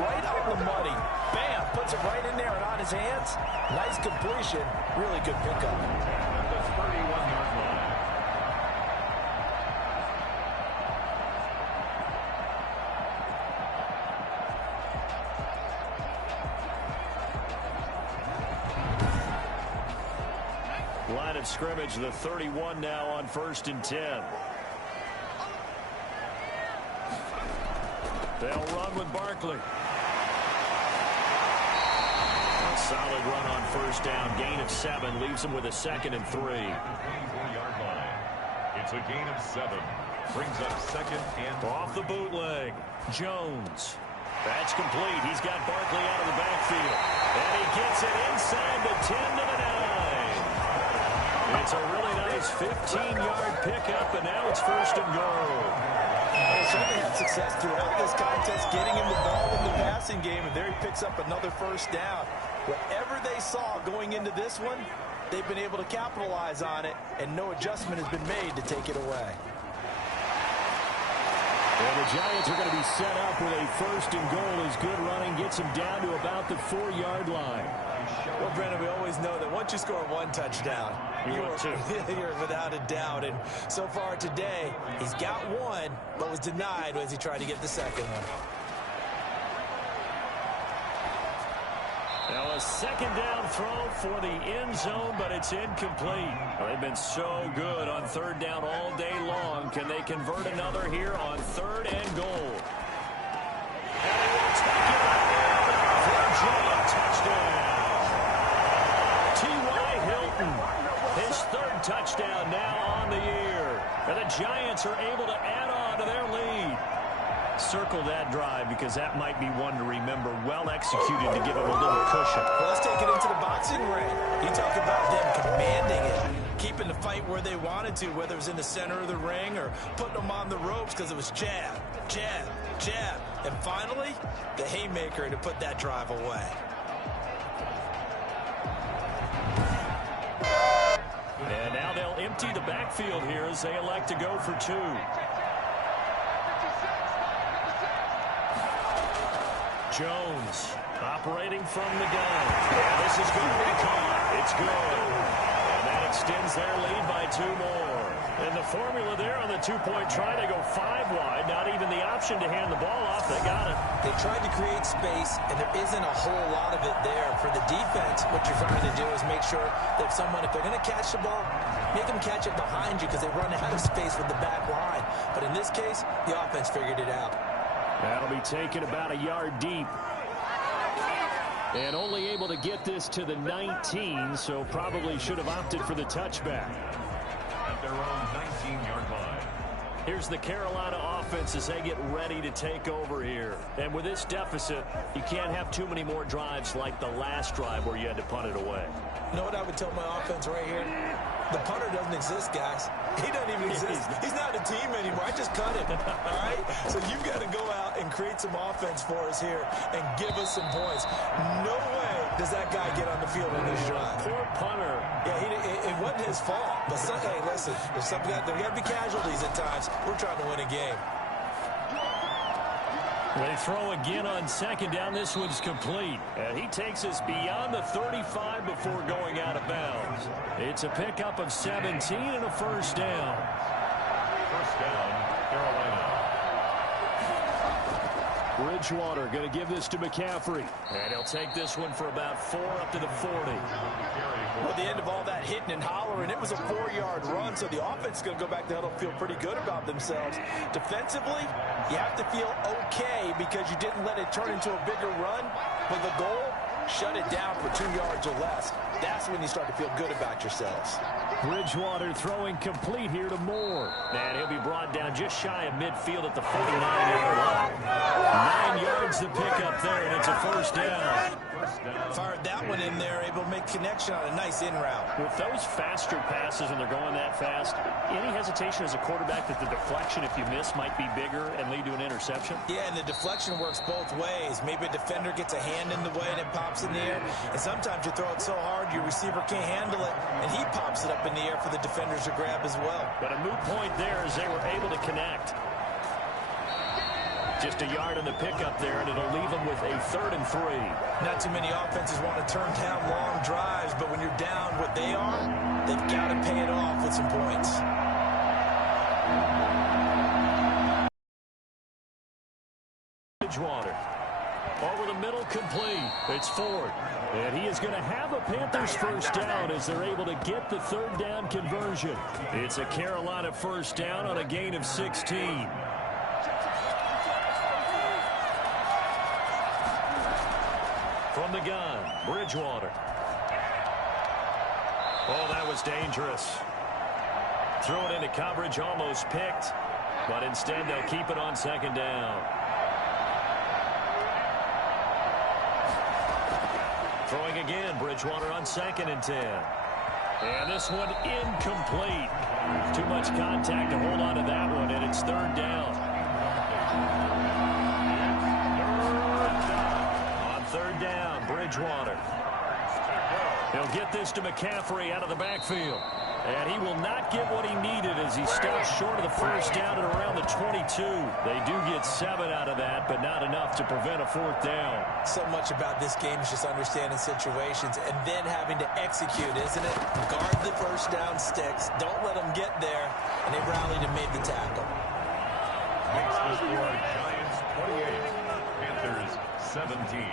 Right on the money. Bam, puts it right in there and on his hands. Nice completion. Really good pickup. The 31-yard line. Line of scrimmage, the 31 now on 1st and 10. They'll run with Barkley. A solid run on 1st down. Gain of 7 leaves him with a 2nd and 3. 24-yard line. It's a gain of 7. Brings up 2nd and Off the bootleg. Jones. That's complete. He's got Barkley out of the backfield. And he gets it inside the 10 to the 9. It's a really nice 15-yard pickup, and now it's 1st and goal. They certainly had success throughout this contest, getting him the ball in the passing game, and there he picks up another 1st down. Whatever they saw going into this one, they've been able to capitalize on it, and no adjustment has been made to take it away. And the Giants are going to be set up with a 1st and goal as good running gets him down to about the 4-yard line. Well, Brennan, we always know that once you score 1 touchdown, you're without a doubt. And so far today, he's got 1, but was denied as he tried to get the 2nd one. Now a 2nd down throw for the end zone, but it's incomplete. They've been so good on 3rd down all day long. Can they convert another here on 3rd and goal? And they will take it out for a Giant touchdown. T.Y. Hilton, his 3rd touchdown now on the year. And the Giants are able to add on to their lead. Circle that drive because that might be one to remember. Well executed to give him a little cushion. Well, let's take it into the boxing ring. You talk about them commanding it, keeping the fight where they wanted to, whether it was in the center of the ring or putting them on the ropes because it was jab, jab, jab. And finally, the haymaker to put that drive away. And now they'll empty the backfield here as they elect to go for 2. Jones operating from the gun. Yeah, this is going to be caught. It's good. And that extends their lead by 2 more. And the formula there on the 2-point try to go 5 wide. Not even the option to hand the ball off. They got it. They tried to create space, and there isn't a whole lot of it there. For the defense, what you're trying to do is make sure that someone, if they're going to catch the ball, make them catch it behind you because they run out of space with the back line. But in this case, the offense figured it out. That'll be taken about a yard deep. And only able to get this to the 19, so probably should have opted for the touchback. at their own 19-yard line. Here's the Carolina offense as they get ready to take over here. And with this deficit, you can't have too many more drives like the last drive where you had to punt it away. You know what I would tell my offense right here? The punter doesn't exist, guys. He doesn't even exist. He's not a team anymore. I just cut him, all right? So you've got to go out and create some offense for us here and give us some points. No way does that guy get on the field in this drive. Poor punter. Yeah, it wasn't his fault. But, hey, listen, there got to be casualties at times. We're trying to win a game. They throw again on second down. This one's complete. And he takes us beyond the 35 before going out of bounds. It's a pickup of 17 and a first down. First down, Carolina. Bridgewater going to give this to McCaffrey. And he'll take this one for about 4 up to the 40. Well, at the end of all that hitting and hollering, it was a 4-yard run, so the offense is going to go back to huddle and feel pretty good about themselves. Defensively, you have to feel okay because you didn't let it turn into a bigger run, but the goal, shut it down for 2 yards or less. That's when you start to feel good about yourselves. Bridgewater throwing complete here to Moore. And he'll be brought down just shy of midfield at the 49-yard line. 9 yards to pick up there, and it's a first down. Fired that one in there, able to make connection on a nice in route. With those faster passes when they're going that fast, any hesitation as a quarterback that the deflection, if you miss, might be bigger and lead to an interception? Yeah, and the deflection works both ways. Maybe a defender gets a hand in the way and it pops in the air. And sometimes you throw it so hard your receiver can't handle it, and he pops it up in the air for the defenders to grab as well. But a moot point there as they were able to connect. Just a yard on the pickup there, and it'll leave them with a 3rd and 3. Not too many offenses want to turn down long drives, but when you're down what they are, they've got to pay it off with some points. Bridgewater. Over the middle, complete. It's Ford. And he is going to have a Panthers first down as they're able to get the 3rd down conversion. It's a Carolina first down on a gain of 16. From the gun, Bridgewater. Oh, that was dangerous. Threw it into coverage, almost picked. But instead, they'll keep it on 2nd down. Throwing again, Bridgewater on 2nd and 10. And this one incomplete. Too much contact to hold on to that one, and it's 3rd down. On 3rd down, Bridgewater. He'll get this to McCaffrey out of the backfield. And he will not get what he needed as he stops short of the first down at around the 22. They do get 7 out of that, but not enough to prevent a 4th down. So much about this game is just understanding situations and then having to execute, isn't it? Guard the first down sticks. Don't let them get there. And they rallied and made the tackle. Makes the score Giants 28, Panthers 17.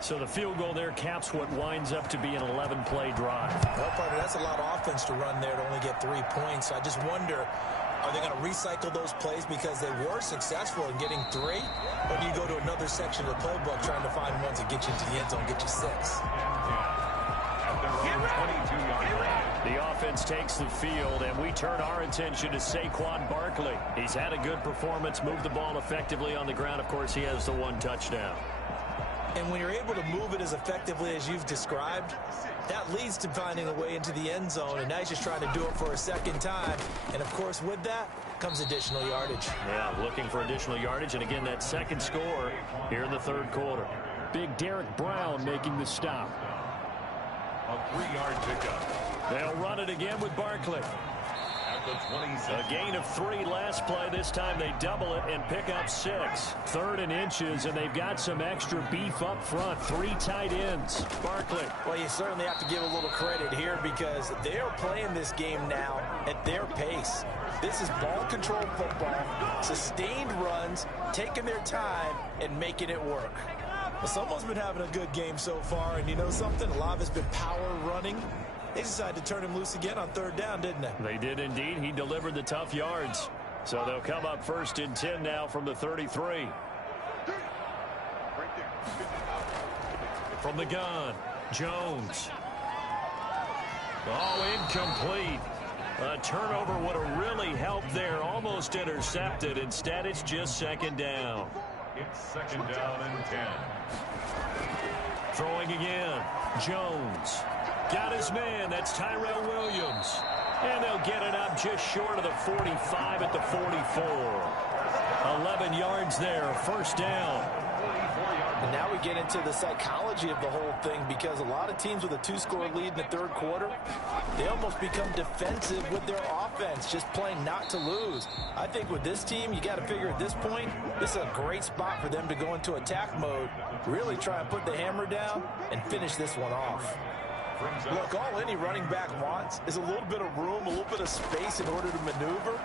So the field goal there caps what winds up to be an 11-play drive. Well, partner, that's a lot of offense to run there to only get 3 points. I just wonder, are they going to recycle those plays because they were successful in getting 3? Or do you go to another section of the playbook trying to find ones that get you into the end zone, get you 6? At their own 22-yard line. The offense takes the field, and we turn our attention to Saquon Barkley. He's had a good performance, moved the ball effectively on the ground. Of course, he has the 1 touchdown. And when you're able to move it as effectively as you've described, that leads to finding a way into the end zone. And now he's just trying to do it for a 2nd time. And, of course, with that comes additional yardage. Yeah, looking for additional yardage. And, again, that 2nd score here in the 3rd quarter. Big Derek Brown making the stop. A 3-yard pickup. They'll run it again with Barkley. At the 26. A gain of 3 last play. This time they double it and pick up 6. 3rd and inches, and they've got some extra beef up front. 3 tight ends. Barkley. Well, you certainly have to give a little credit here because they're playing this game now at their pace. This is ball control football, sustained runs, taking their time, and making it work. Well, someone's been having a good game so far, and you know something? A lot of it's been power running. They decided to turn him loose again on 3rd down, didn't they? They did indeed. He delivered the tough yards. So they'll come up 1st and 10 now from the 33. From the gun, Jones. Oh, incomplete. A turnover would have really helped there. Almost intercepted. Instead, it's just 2nd down. It's 2nd down and 10. Throwing again, Jones. Got his man. That's Tyrell Williams. And they'll get it up just short of the 45 at the 44. 11 yards there, 1st down. And now we get into the psychology of the whole thing because a lot of teams with a 2-score lead in the 3rd quarter, they almost become defensive with their offense, just playing not to lose. I think with this team, you got to figure at this point, this is a great spot for them to go into attack mode, really try and put the hammer down and finish this one off. Look, all any running back wants is a little bit of room, a little bit of space in order to maneuver.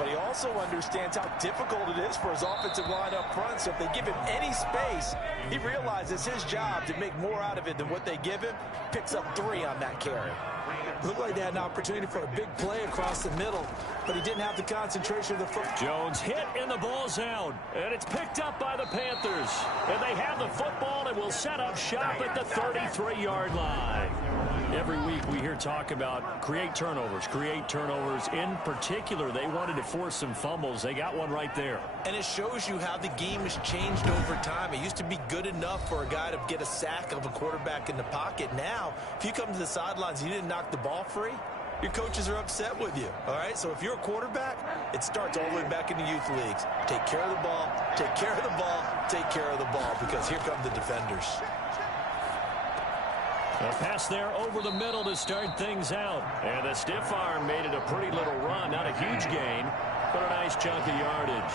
but he also understands how difficult it is for his offensive line up front. So if they give him any space, he realizes his job to make more out of it than what they give him. Picks up 3 on that carry. Looked like they had an opportunity for a big play across the middle, but he didn't have the concentration of the foot. Jones hit and the ball's out, and it's picked up by the Panthers. And they have the football and will set up shop at the 33-yard line. Every week we hear talk about create turnovers. In particular, they wanted to force some fumbles. They got one right there. And it shows you how the game has changed over time. It used to be good enough for a guy to get a sack of a quarterback in the pocket. Now, if you come to the sidelines and you didn't knock the ball free, your coaches are upset with you. All right, so if you're a quarterback, it starts all the way back in the youth leagues. Take care of the ball, take care of the ball, take care of the ball, because here come the defenders. A pass there over the middle to start things out. And the stiff arm made it a pretty little run. Not a huge gain, but a nice chunk of yardage.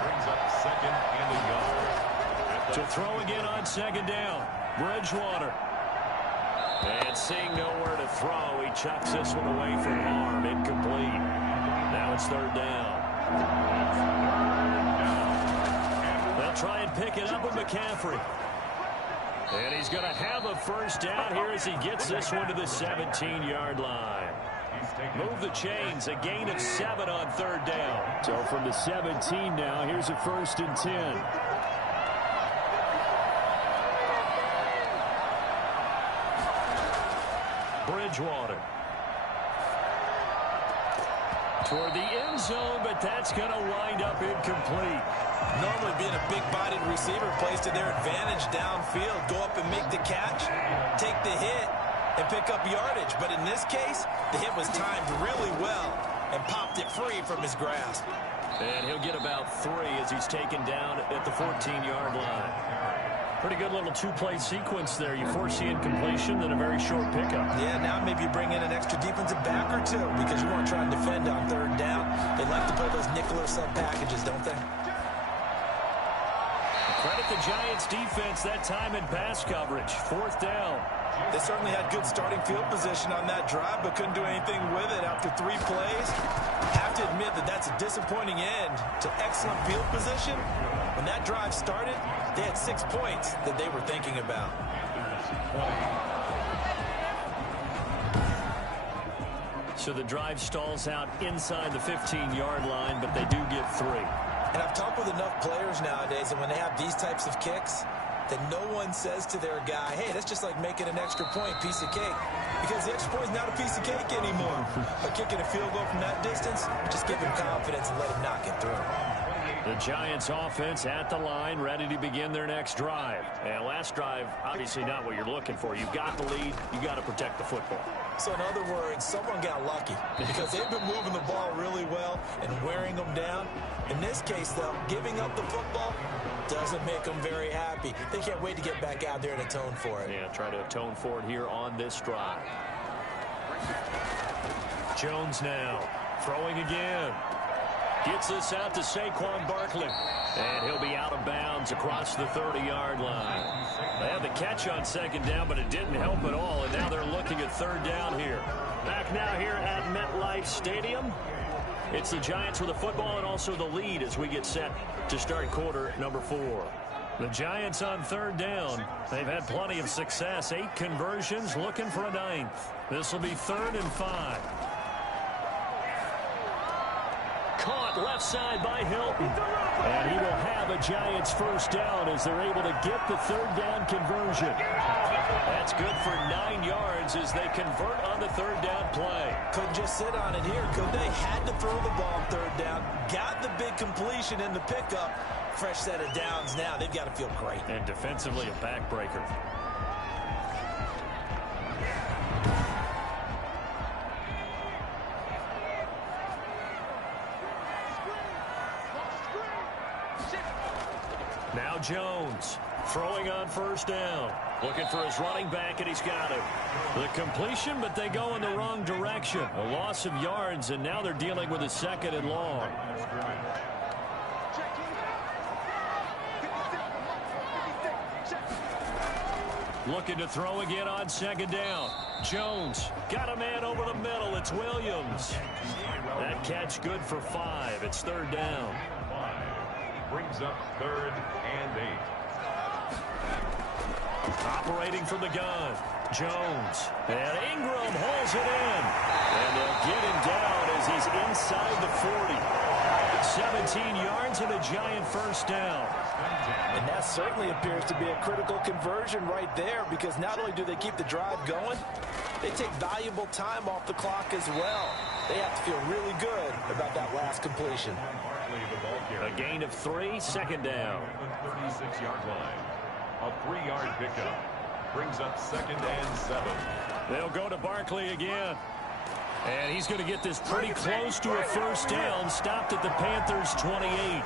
Brings up second and a yard. To throw again on second down. Bridgewater. And seeing nowhere to throw, he chucks this one away from arm. Incomplete. Now it's third down. They'll try and pick it up with McCaffrey. And he's going to have a first down here as he gets this one to the 17-yard line. Move the chains, a gain of 7 on third down. So from the 17 now, here's a 1st and 10. Bridgewater. Toward the end zone, but that's going to wind up incomplete. Normally being a big-bodied receiver plays to their advantage downfield. Go up and make the catch, take the hit, and pick up yardage. But in this case, the hit was timed really well and popped it free from his grasp. And he'll get about 3 as he's taken down at the 14-yard line. Pretty good little 2-play sequence there. You force the incompletion, then a very short pickup. Yeah, now maybe you bring in an extra defensive back or 2 because you want to try and defend on third down. They like to play those nickel or sub packages, don't they? Credit the Giants defense that time in pass coverage. 4th down. They certainly had good starting field position on that drive, but couldn't do anything with it after 3 plays. Have to admit that that's a disappointing end to excellent field position. When that drive started, they had 6 points that they were thinking about. So the drive stalls out inside the 15-yard line, but they do get 3. And I've talked with enough players nowadays, and when they have these types of kicks, that no one says to their guy, hey, that's just like making an extra point, piece of cake. Because the extra point is not a piece of cake anymore. By kicking a field goal from that distance, just give him confidence and let him knock it through. The Giants offense at the line, ready to begin their next drive. And last drive, obviously not what you're looking for. You've got the lead. You've got to protect the football. So in other words, someone got lucky because they've been moving the ball really well and wearing them down. In this case, though, giving up the football doesn't make them very happy. They can't wait to get back out there and atone for it. Yeah, try to atone for it here on this drive. Jones now throwing again. Gets this out to Saquon Barkley. And he'll be out of bounds across the 30-yard line. They had the catch on second down, but it didn't help at all. And now they're looking at third down here. Back now here at MetLife Stadium. It's the Giants with the football and also the lead as we get set to start quarter number 4. The Giants on third down. They've had plenty of success. 8 conversions, looking for a 9th. This will be 3rd and 5. Caught left side by Hilton. And he will have a Giants first down as they're able to get the third down conversion. That's good for 9 yards as they convert on the third down play. Couldn't just sit on it here, could they? Had to throw the ball on third down. Got the big completion in the pickup. Fresh set of downs now. They've got to feel great. And defensively a backbreaker. Now Jones throwing on first down. Looking for his running back, and he's got him. The completion, but they go in the wrong direction. A loss of yards, and now they're dealing with a 2nd and long. Looking to throw again on second down. Jones got a man over the middle. It's Williams. That catch good for 5. It's third down. 5 brings up 3rd and 8. Operating from the gun. Jones. And Ingram holds it in. And they'll get him down as he's inside the 40. 17 yards and a giant first down. And that certainly appears to be a critical conversion right there, because not only do they keep the drive going, they take valuable time off the clock as well. They have to feel really good about that last completion. A gain of 3, second down. 36-yard line. A 3-yard pickup. Brings up 2nd and 7. They'll go to Barkley again. And he's going to get this pretty close to a first down. Stopped at the Panthers' 28.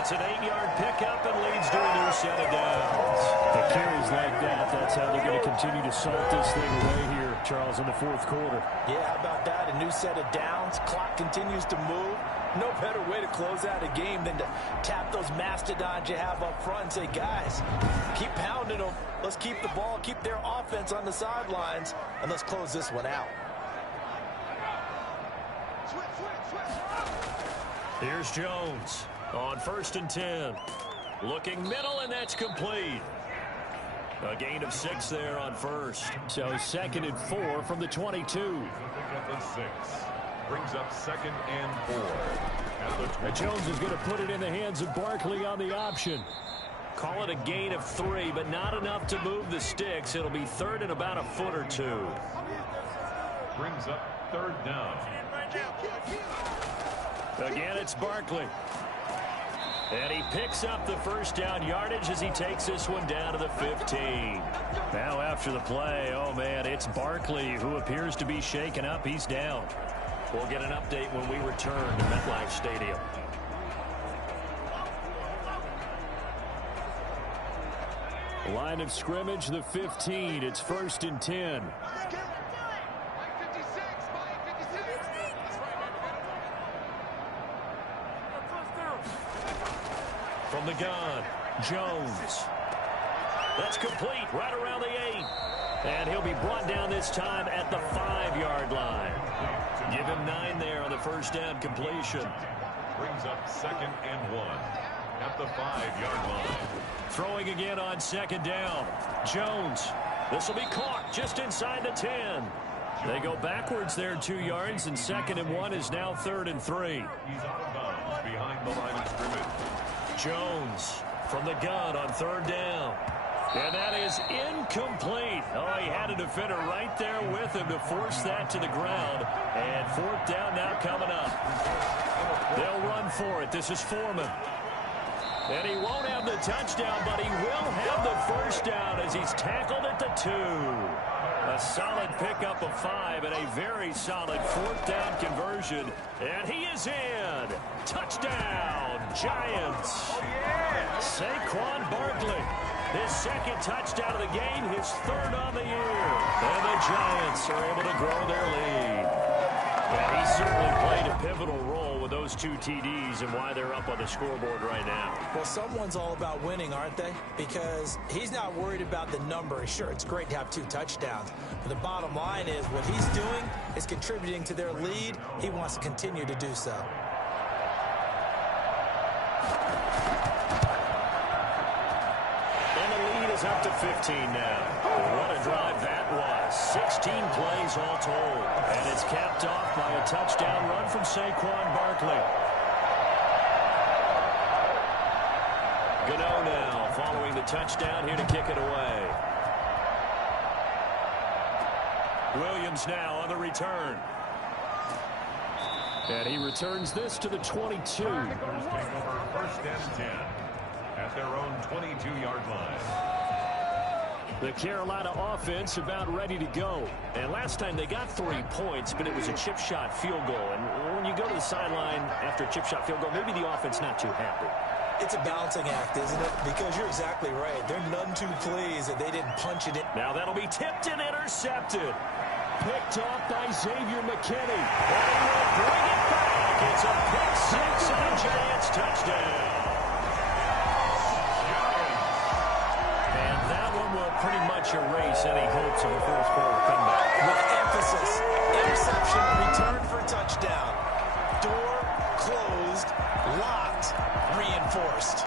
It's an 8-yard pickup and leads to a new set of downs. The carries like that, that's how they're going to continue to salt this thing away here, Charles, in the fourth quarter. Yeah, how about that? A new set of downs. Clock continues to move. No better way to close out a game than to tap those mastodons you have up front and say, guys, keep pounding them. Let's keep the ball, keep their offense on the sidelines, and let's close this one out. Here's Jones on 1st and 10. Looking middle, and that's complete. A gain of 6 there on first. So 2nd and 4 from the 22. Pickup of 6. Brings up 2nd and 4. Jones is going to put it in the hands of Barkley on the option. Call it a gain of 3, but not enough to move the sticks. It'll be 3rd and about a foot or 2. Brings up 3rd down. Again, it's Barkley. And he picks up the first down yardage as he takes this one down to the 15. Now after the play, oh man, it's Barkley who appears to be shaken up. He's down. We'll get an update when we return to MetLife Stadium. Line of scrimmage, the 15. It's 1st and 10. From the gun, Jones. That's complete right around the 8. And he'll be brought down this time at the 5-yard line. Give him 9 there on the first down completion. Brings up 2nd and 1 at the 5-yard line. Throwing again on 2nd down. Jones. This will be caught just inside the 10. They go backwards there 2 yards, and 2nd and 1 is now 3rd and 3. He's out of bounds behind the line of scrimmage. Jones from the gun on 3rd down. And that is incomplete. Oh, he had a defender right there with him to force that to the ground. And 4th down now coming up. They'll run for it. This is Foreman. And he won't have the touchdown, but he will have the first down as he's tackled at the 2. A solid pickup of 5 and a very solid 4th down conversion. And he is in. Touchdown, Giants. Saquon Barkley. His 2nd touchdown of the game, his 3rd on the year. And the Giants are able to grow their lead. And he certainly played a pivotal role with those 2 TDs and why they're up on the scoreboard right now. Well, someone's all about winning, aren't they? Because he's not worried about the number. Sure, it's great to have 2 touchdowns. But the bottom line is what he's doing is contributing to their lead. He wants to continue to do so. Up to 15 now. What a drive that was. 16 plays all told. And it's capped off by a touchdown run from Saquon Barkley. Gano now following the touchdown here to kick it away. Williams now on the return. And he returns this to the 22. Take over 1st and 10 at their own 22-yard line. The Carolina offense about ready to go. And last time they got 3 points, but it was a chip shot field goal. And when you go to the sideline after a chip shot field goal, maybe the offense not too happy. It's a balancing act, isn't it? Because you're exactly right. They're none too pleased that they didn't punch it in. Now that'll be tipped and intercepted. Picked off by Xavier McKinney. And he will bring it back. It's a pick 6 and a Giants touchdown. Pretty much much erase any hopes of a fourth quarter comeback. With emphasis, interception, return for touchdown. Door closed, locked, reinforced.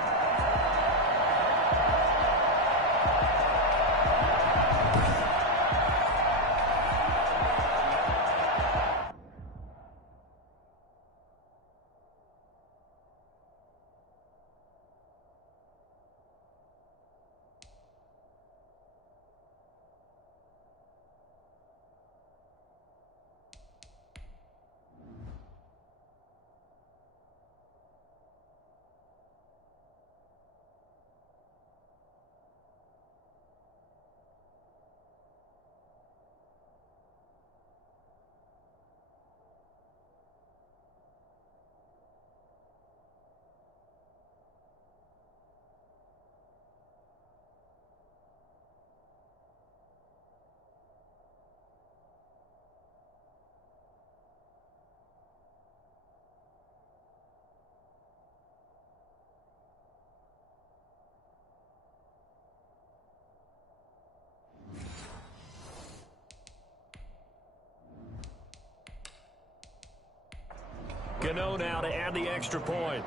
Gano now to add the extra point.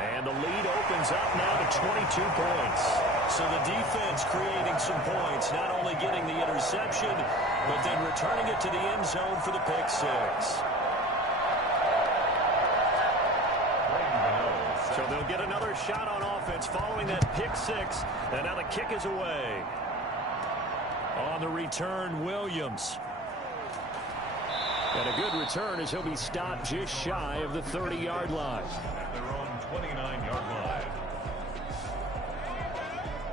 And the lead opens up now to 22 points. So the defense creating some points, not only getting the interception, but then returning it to the end zone for the pick six. So they'll get another shot on offense following that pick six. And now the kick is away. On the return, Williams. And a good return as he'll be stopped just shy of the 30-yard line. At their own 29-yard line.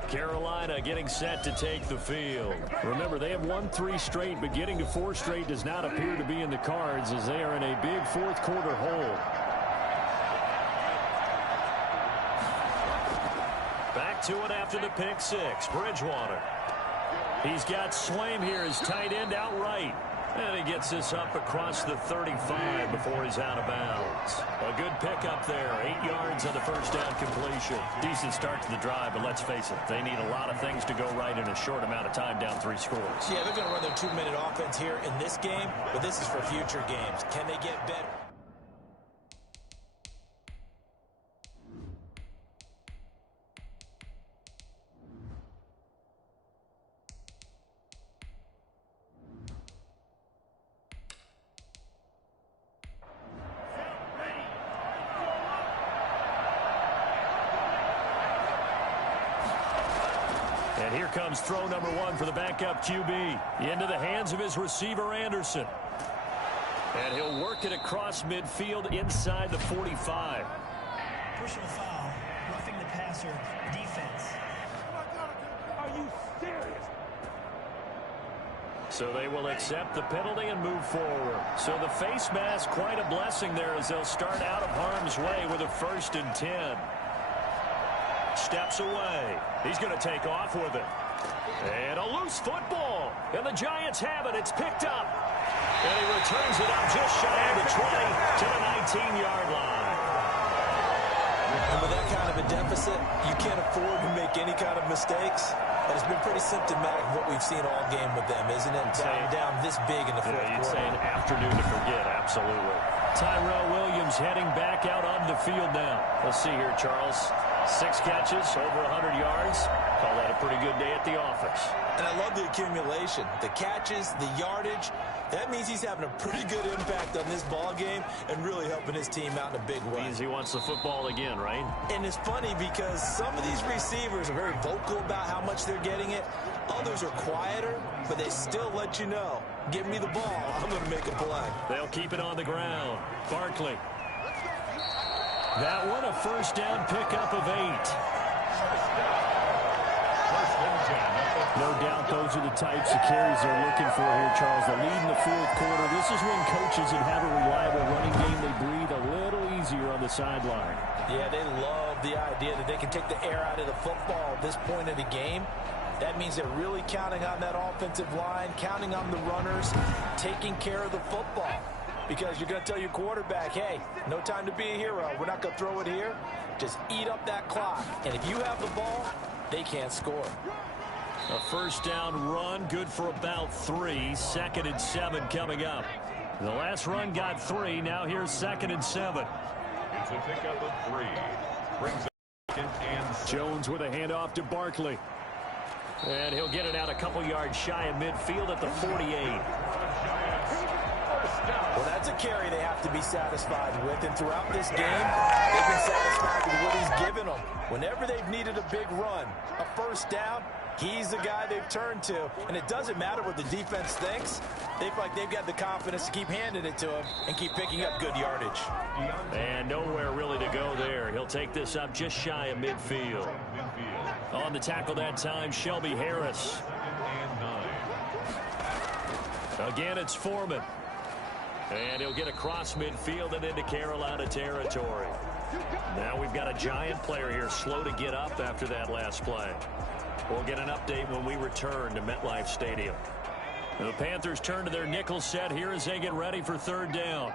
Carolina getting set to take the field. Remember, they have won 3 straight, but getting to 4 straight does not appear to be in the cards as they are in a big fourth quarter hole. Back to it after the pick six. Bridgewater. He's got Swaim here as tight end outright. And he gets this up across the 35 before he's out of bounds. A good pickup there. 8 yards on the first down completion. Decent start to the drive, but let's face it, they need a lot of things to go right in a short amount of time, down 3 scores. Yeah, they're going to run their 2-minute offense here in this game, but this is for future games. Can they get better? And here comes throw number 1 for the backup QB. Into the hands of his receiver, Anderson. And he'll work it across midfield inside the 45. Personal foul, roughing the passer, defense. Are you serious? So they will accept the penalty and move forward. So the face mask, quite a blessing there as they'll start out of harm's way with a 1st and 10. Steps away. He's going to take off with it. And a loose football. And the Giants have it. It's picked up. And he returns it up just shy of the 20 to the 19-yard line. And with that kind of a deficit, you can't afford to make any kind of mistakes. And it's been pretty symptomatic of what we've seen all game with them, isn't it? Down this big in the fourth quarter. You'd say an afternoon to forget, absolutely. Tyrell Williams heading back out onto the field now. Let's see here, Charles. 6 catches, over 100 yards. Call that a pretty good day at the office. And I love the accumulation. The catches, the yardage. That means he's having a pretty good impact on this ball game and really helping his team out in a big way. Means he wants the football again, right? And it's funny because some of these receivers are very vocal about how much they're getting it. Others are quieter, but they still let you know, give me the ball, I'm going to make a play. They'll keep it on the ground. Barkley. That one a first down pickup of 8. No doubt those are the types of carries they're looking for here, Charles. The lead in the fourth quarter. This is when coaches that have a reliable running game, they breathe a little easier on the sideline. Yeah, they love the idea that they can take the air out of the football at this point of the game. That means they're really counting on that offensive line, counting on the runners, taking care of the football. because you're going to tell your quarterback, hey, no time to be a hero. We're not going to throw it here. Just eat up that clock. And if you have the ball, they can't score. A first down run, good for about 3. 2nd and 7 coming up. The last run got 3. Now here's 2nd and 7. It's a pickup of 3. Brings up 2nd and 7. Jones with a handoff to Barkley. And he'll get it out a couple yards shy of midfield at the 48. Well, that's a carry they have to be satisfied with. And throughout this game, they've been satisfied with what he's given them. Whenever they've needed a big run, a first down, he's the guy they've turned to. And it doesn't matter what the defense thinks. They feel like they've got the confidence to keep handing it to him and keep picking up good yardage. And nowhere really to go there. He'll take this up just shy of midfield. On the tackle that time, Shelby Harris. Again, it's Foreman. And he'll get across midfield and into Carolina territory. Now we've got a giant player here slow to get up after that last play. We'll get an update when we return to MetLife Stadium. The Panthers turn to their nickel set here as they get ready for 3rd down.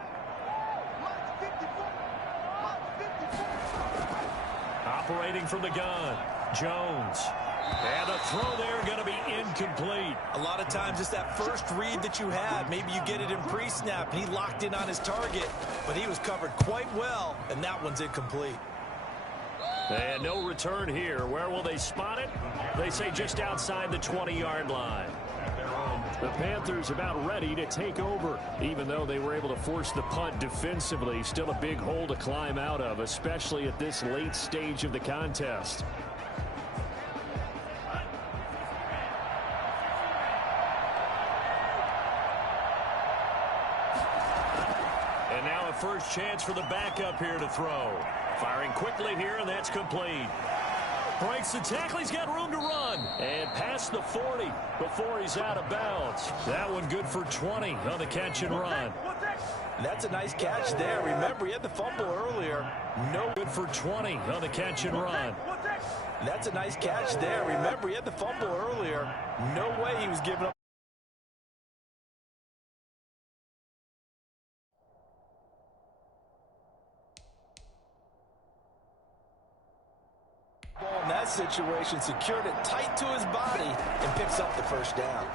Operating from the gun, Jones. And the throw there going to be incomplete. A lot of times it's that first read that you have. Maybe you get it in pre-snap, and he locked in on his target. But he was covered quite well, and that one's incomplete. And no return here. Where will they spot it? They say just outside the 20-yard line. The Panthers about ready to take over. Even though they were able to force the punt defensively, still a big hole to climb out of, especially at this late stage of the contest. And now a first chance for the backup here to throw. Firing quickly here, and that's complete. Breaks the tackle. He's got room to run. And past the 40 before he's out of bounds. That one good for 20 on the catch and run. That's a nice catch there. Remember, he had the fumble earlier. No good for 20 on the catch and run. That's a nice catch there. Remember, he had the fumble earlier. No way he was giving up. In that situation, secured it tight to his body and picks up the first down.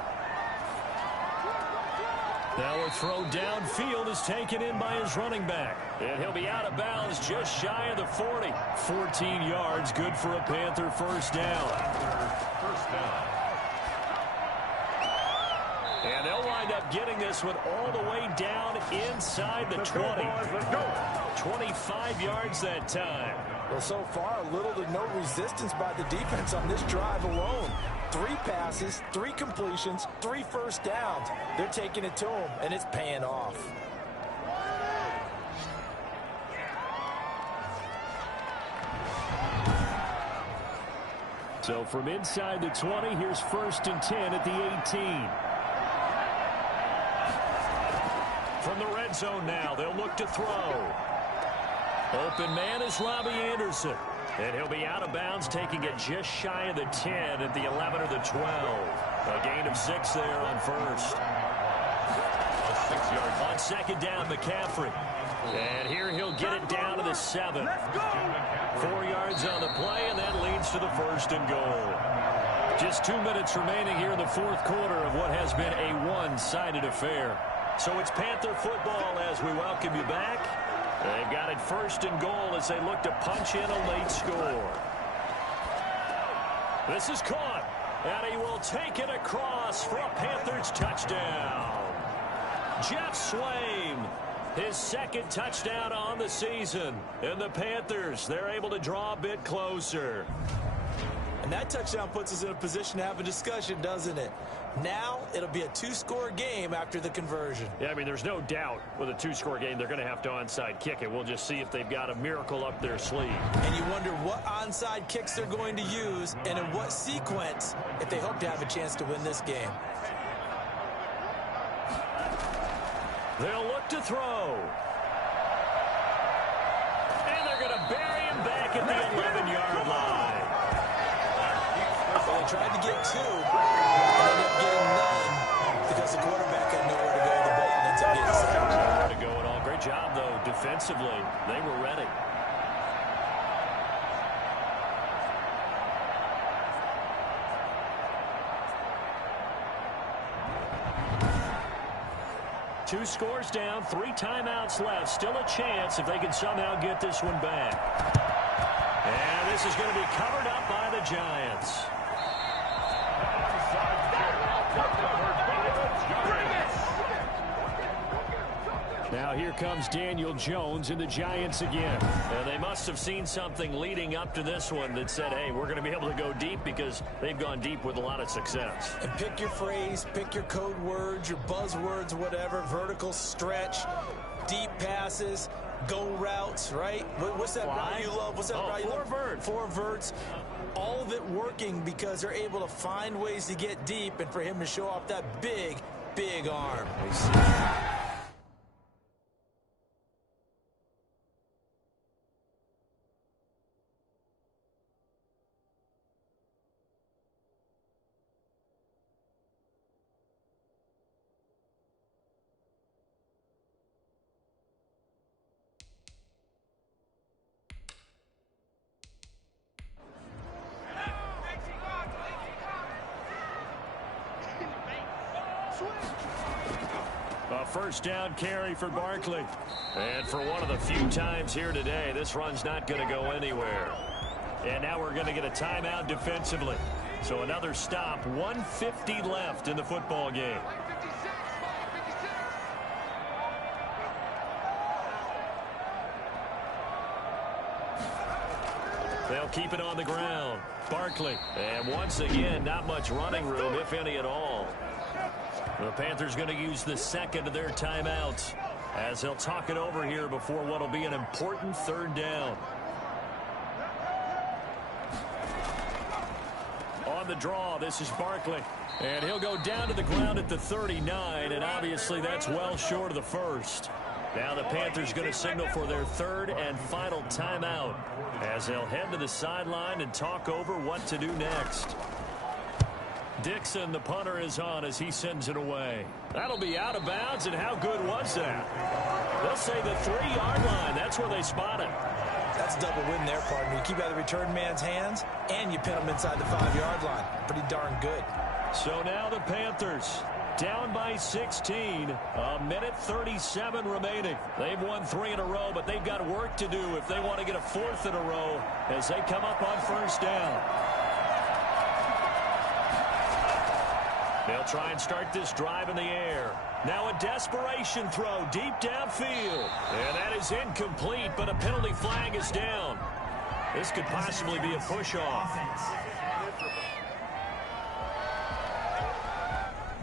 Now a throw downfield is taken in by his running back. And he'll be out of bounds just shy of the 40. 14 yards, good for a Panther first down. And they'll wind up getting this one all the way down inside the 20. 25 yards that time. Well, so far, little to no resistance by the defense on this drive alone. 3 passes, 3 completions, 3 first downs. They're taking it to him, and it's paying off. So from inside the 20, here's 1st and 10 at the 18. From the red zone now, they'll look to throw. Open man is Robbie Anderson. And he'll be out of bounds, taking it just shy of the 10 at the 11 or the 12. A gain of 6 there on first. On 2nd down, McCaffrey. And here he'll get it down to the 7. 4 yards on the play, and that leads to the 1st and goal. Just 2 minutes remaining here in the 4th quarter of what has been a one-sided affair. So it's Panther football as we welcome you back. They've got it 1st and goal as they look to punch in a late score. This is caught, and he will take it across for a Panthers touchdown. Jeff Swain, his 2nd touchdown on the season. And the Panthers, they're able to draw a bit closer. And that touchdown puts us in a position to have a discussion, doesn't it? Now it'll be a 2-score game after the conversion. Yeah, I mean, there's no doubt with a 2-score game they're going to have to onside kick it. We'll just see if they've got a miracle up their sleeve. And you wonder what onside kicks they're going to use and in what sequence if they hope to have a chance to win this game. They'll look to throw. And they're going to bury him back at the 11-yard line. Well, they tried to get 2, but ended up getting none because the quarterback had nowhere to go. The ball ends up getting 7. To go defensively, they were ready. Two scores down, 3 timeouts left. Still a chance if they can somehow get this one back. And this is going to be covered up by the Giants. Now here comes Daniel Jones and the Giants again. And they must have seen something leading up to this one that said, hey, we're going to be able to go deep, because they've gone deep with a lot of success. And pick your phrase, pick your code words, your buzzwords, whatever. Vertical stretch, deep passes, go routes, right? What's that route you love? What's that route you love? Four verts. All of it working because they're able to find ways to get deep, and for him to show off that big, big arm. A first down carry for Barkley. And for one of the few times here today, this run's not going to go anywhere. And now we're going to get a timeout defensively. So another stop, 1:50 left in the football game. They'll keep it on the ground. Barkley. And once again, not much running room, if any at all. The Panthers going to use the second of their timeouts as they'll talk it over here before what will be an important third down. On the draw, this is Barkley. And he'll go down to the ground at the 39, and obviously that's well short of the first. Now the Panthers going to signal for their third and final timeout as they'll head to the sideline and talk over what to do next. Dixon, the punter, is on as he sends it away. That'll be out of bounds, and how good was that? They'll say the 3-yard line. That's where they spot it. That's a double win there, partner. You keep out of the return man's hands, and you pin him inside the 5-yard line. Pretty darn good. So now the Panthers down by 16. A minute 37 remaining. They've won 3 in a row, but they've got work to do if they want to get a 4th in a row as they come up on first down. They'll try and start this drive in the air. Now a desperation throw deep downfield. And that is incomplete, but a penalty flag is down. This could possibly be a push-off.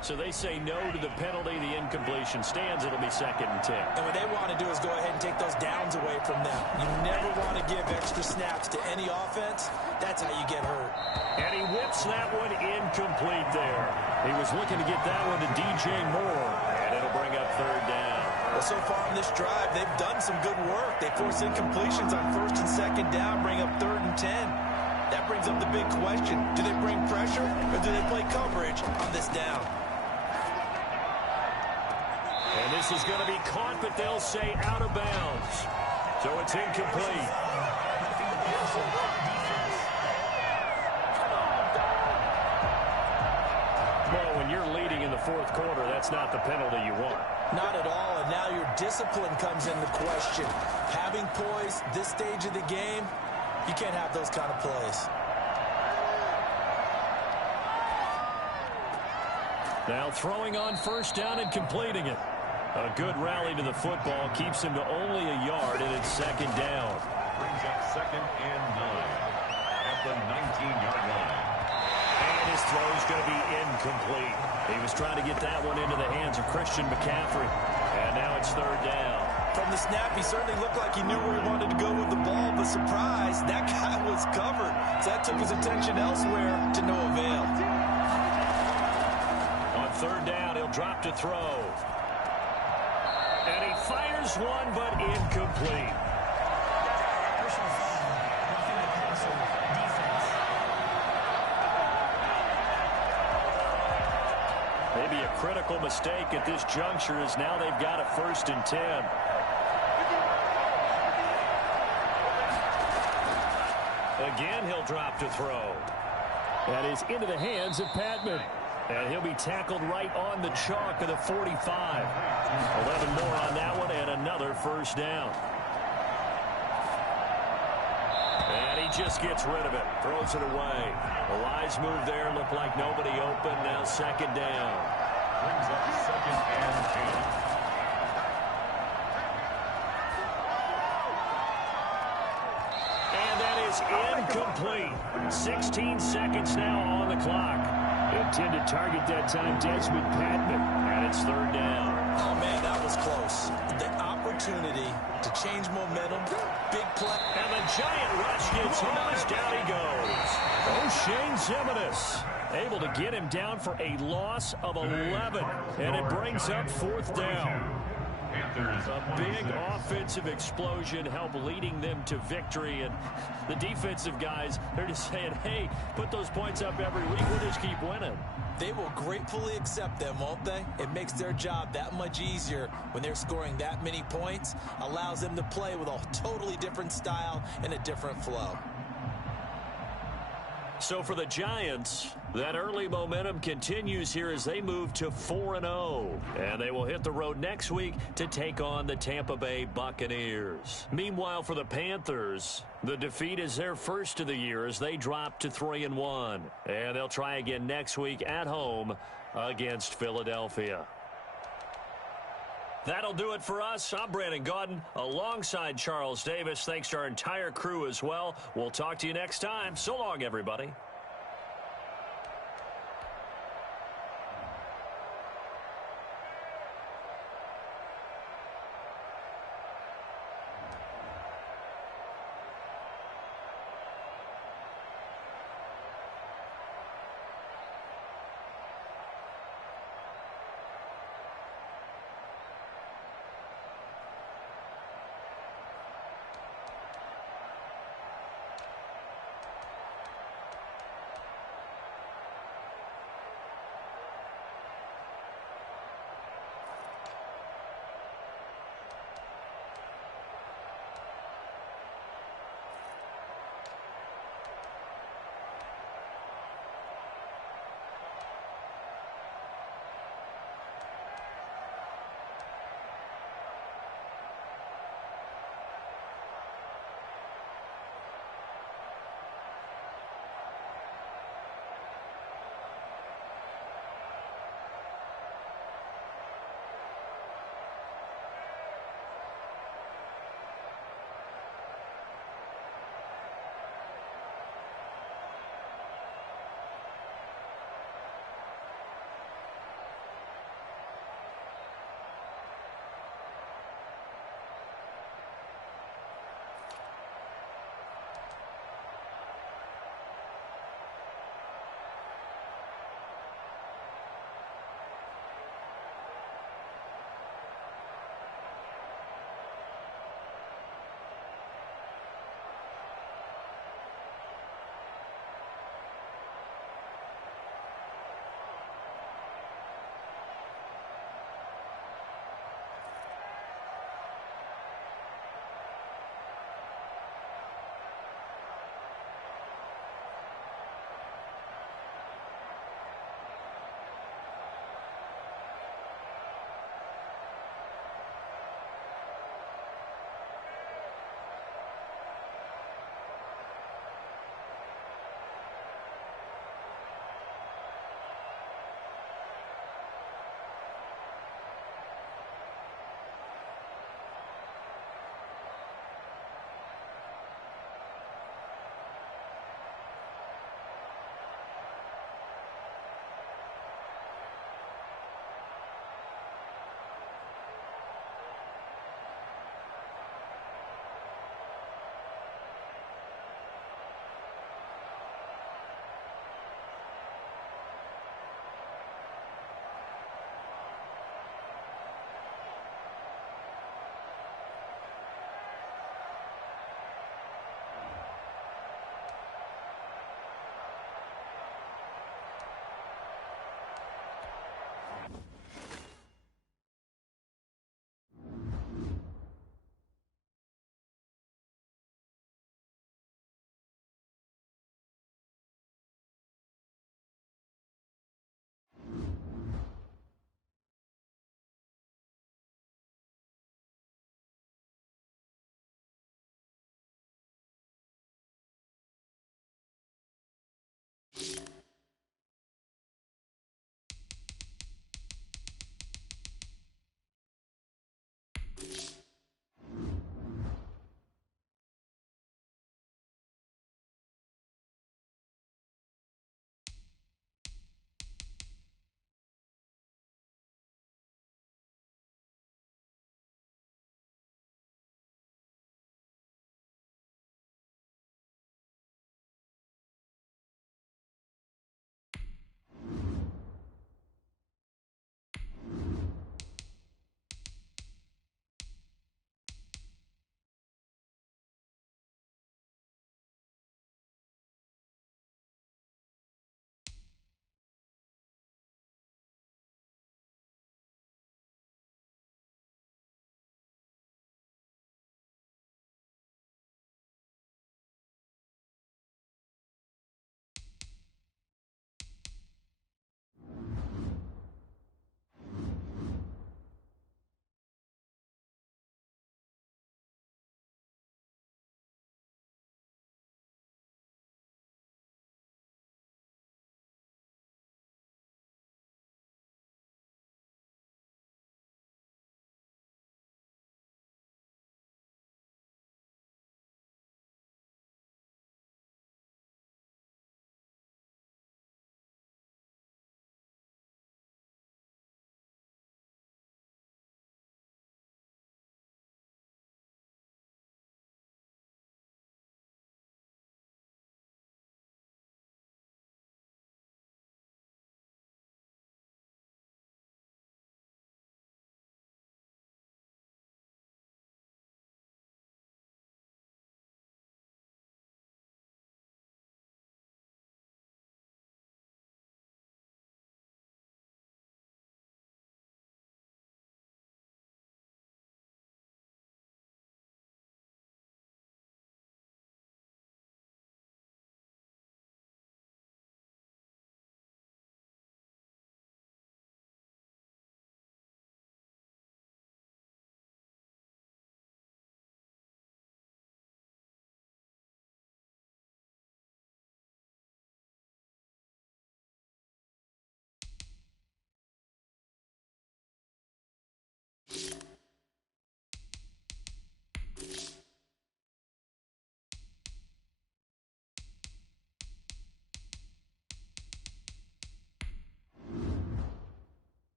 So they say no to the penalty. The incompletion stands. It'll be 2nd and 10. And what they want to do is go ahead and take those downs away from them. You never want to give extra snaps to any offense. That's how you get hurt. And he whips that one incomplete there. He was looking to get that one to DJ Moore. And it'll bring up 3rd down. Well, so far on this drive, they've done some good work. They force incompletions on 1st and 2nd down, bring up 3rd and 10. That brings up the big question. Do they bring pressure, or do they play coverage on this down? And this is going to be caught, but they'll say out of bounds. So it's incomplete. Well, when you're leading in the 4th quarter, that's not the penalty you want. Not at all, and now your discipline comes into question. Having poise this stage of the game, you can't have those kind of plays. Now throwing on first down and completing it. A good rally to the football keeps him to only a yard, and it's 2nd down. Brings up 2nd and 9 at the 19-yard line. And his throw's going to be incomplete. He was trying to get that one into the hands of Christian McCaffrey. And now it's 3rd down. From the snap, he certainly looked like he knew where he wanted to go with the ball, but surprise, that guy was covered. So that took his attention elsewhere to no avail. On 3rd down, he'll drop to throw. And he fires one, but incomplete. Personal foul, roughing the passer, defense. Maybe a critical mistake at this juncture as now they've got a 1st and 10. Again, he'll drop to throw. That is into the hands of Patman. And he'll be tackled right on the chalk of the 45. 11 more on that one and another first down. And he just gets rid of it. Throws it away. The wise move there. Looked like nobody open. Now second down. Brings up second and 10. And that is incomplete. 16 seconds now on the clock. Intended target that time, Desmond Patman. And it's third down. Oh, man, that was close. The opportunity to change momentum, big play. And the giant rush gets him as down he goes. O'Shane Zimenez able to get him down for a loss of 11. And it brings up fourth down. A big offensive explosion helped leading them to victory. And the defensive guys, they're just saying, hey, put those points up every week. We'll just keep winning. They will gratefully accept them, won't they? It makes their job that much easier when they're scoring that many points. Allows them to play with a totally different style and a different flow. So for the Giants, that early momentum continues here as they move to 4-0. And they will hit the road next week to take on the Tampa Bay Buccaneers. Meanwhile, for the Panthers, the defeat is their first of the year as they drop to 3-1. And they'll try again next week at home against Philadelphia. That'll do it for us. I'm Brandon Gaudin alongside Charles Davis. Thanks to our entire crew as well. We'll talk to you next time. So long, everybody.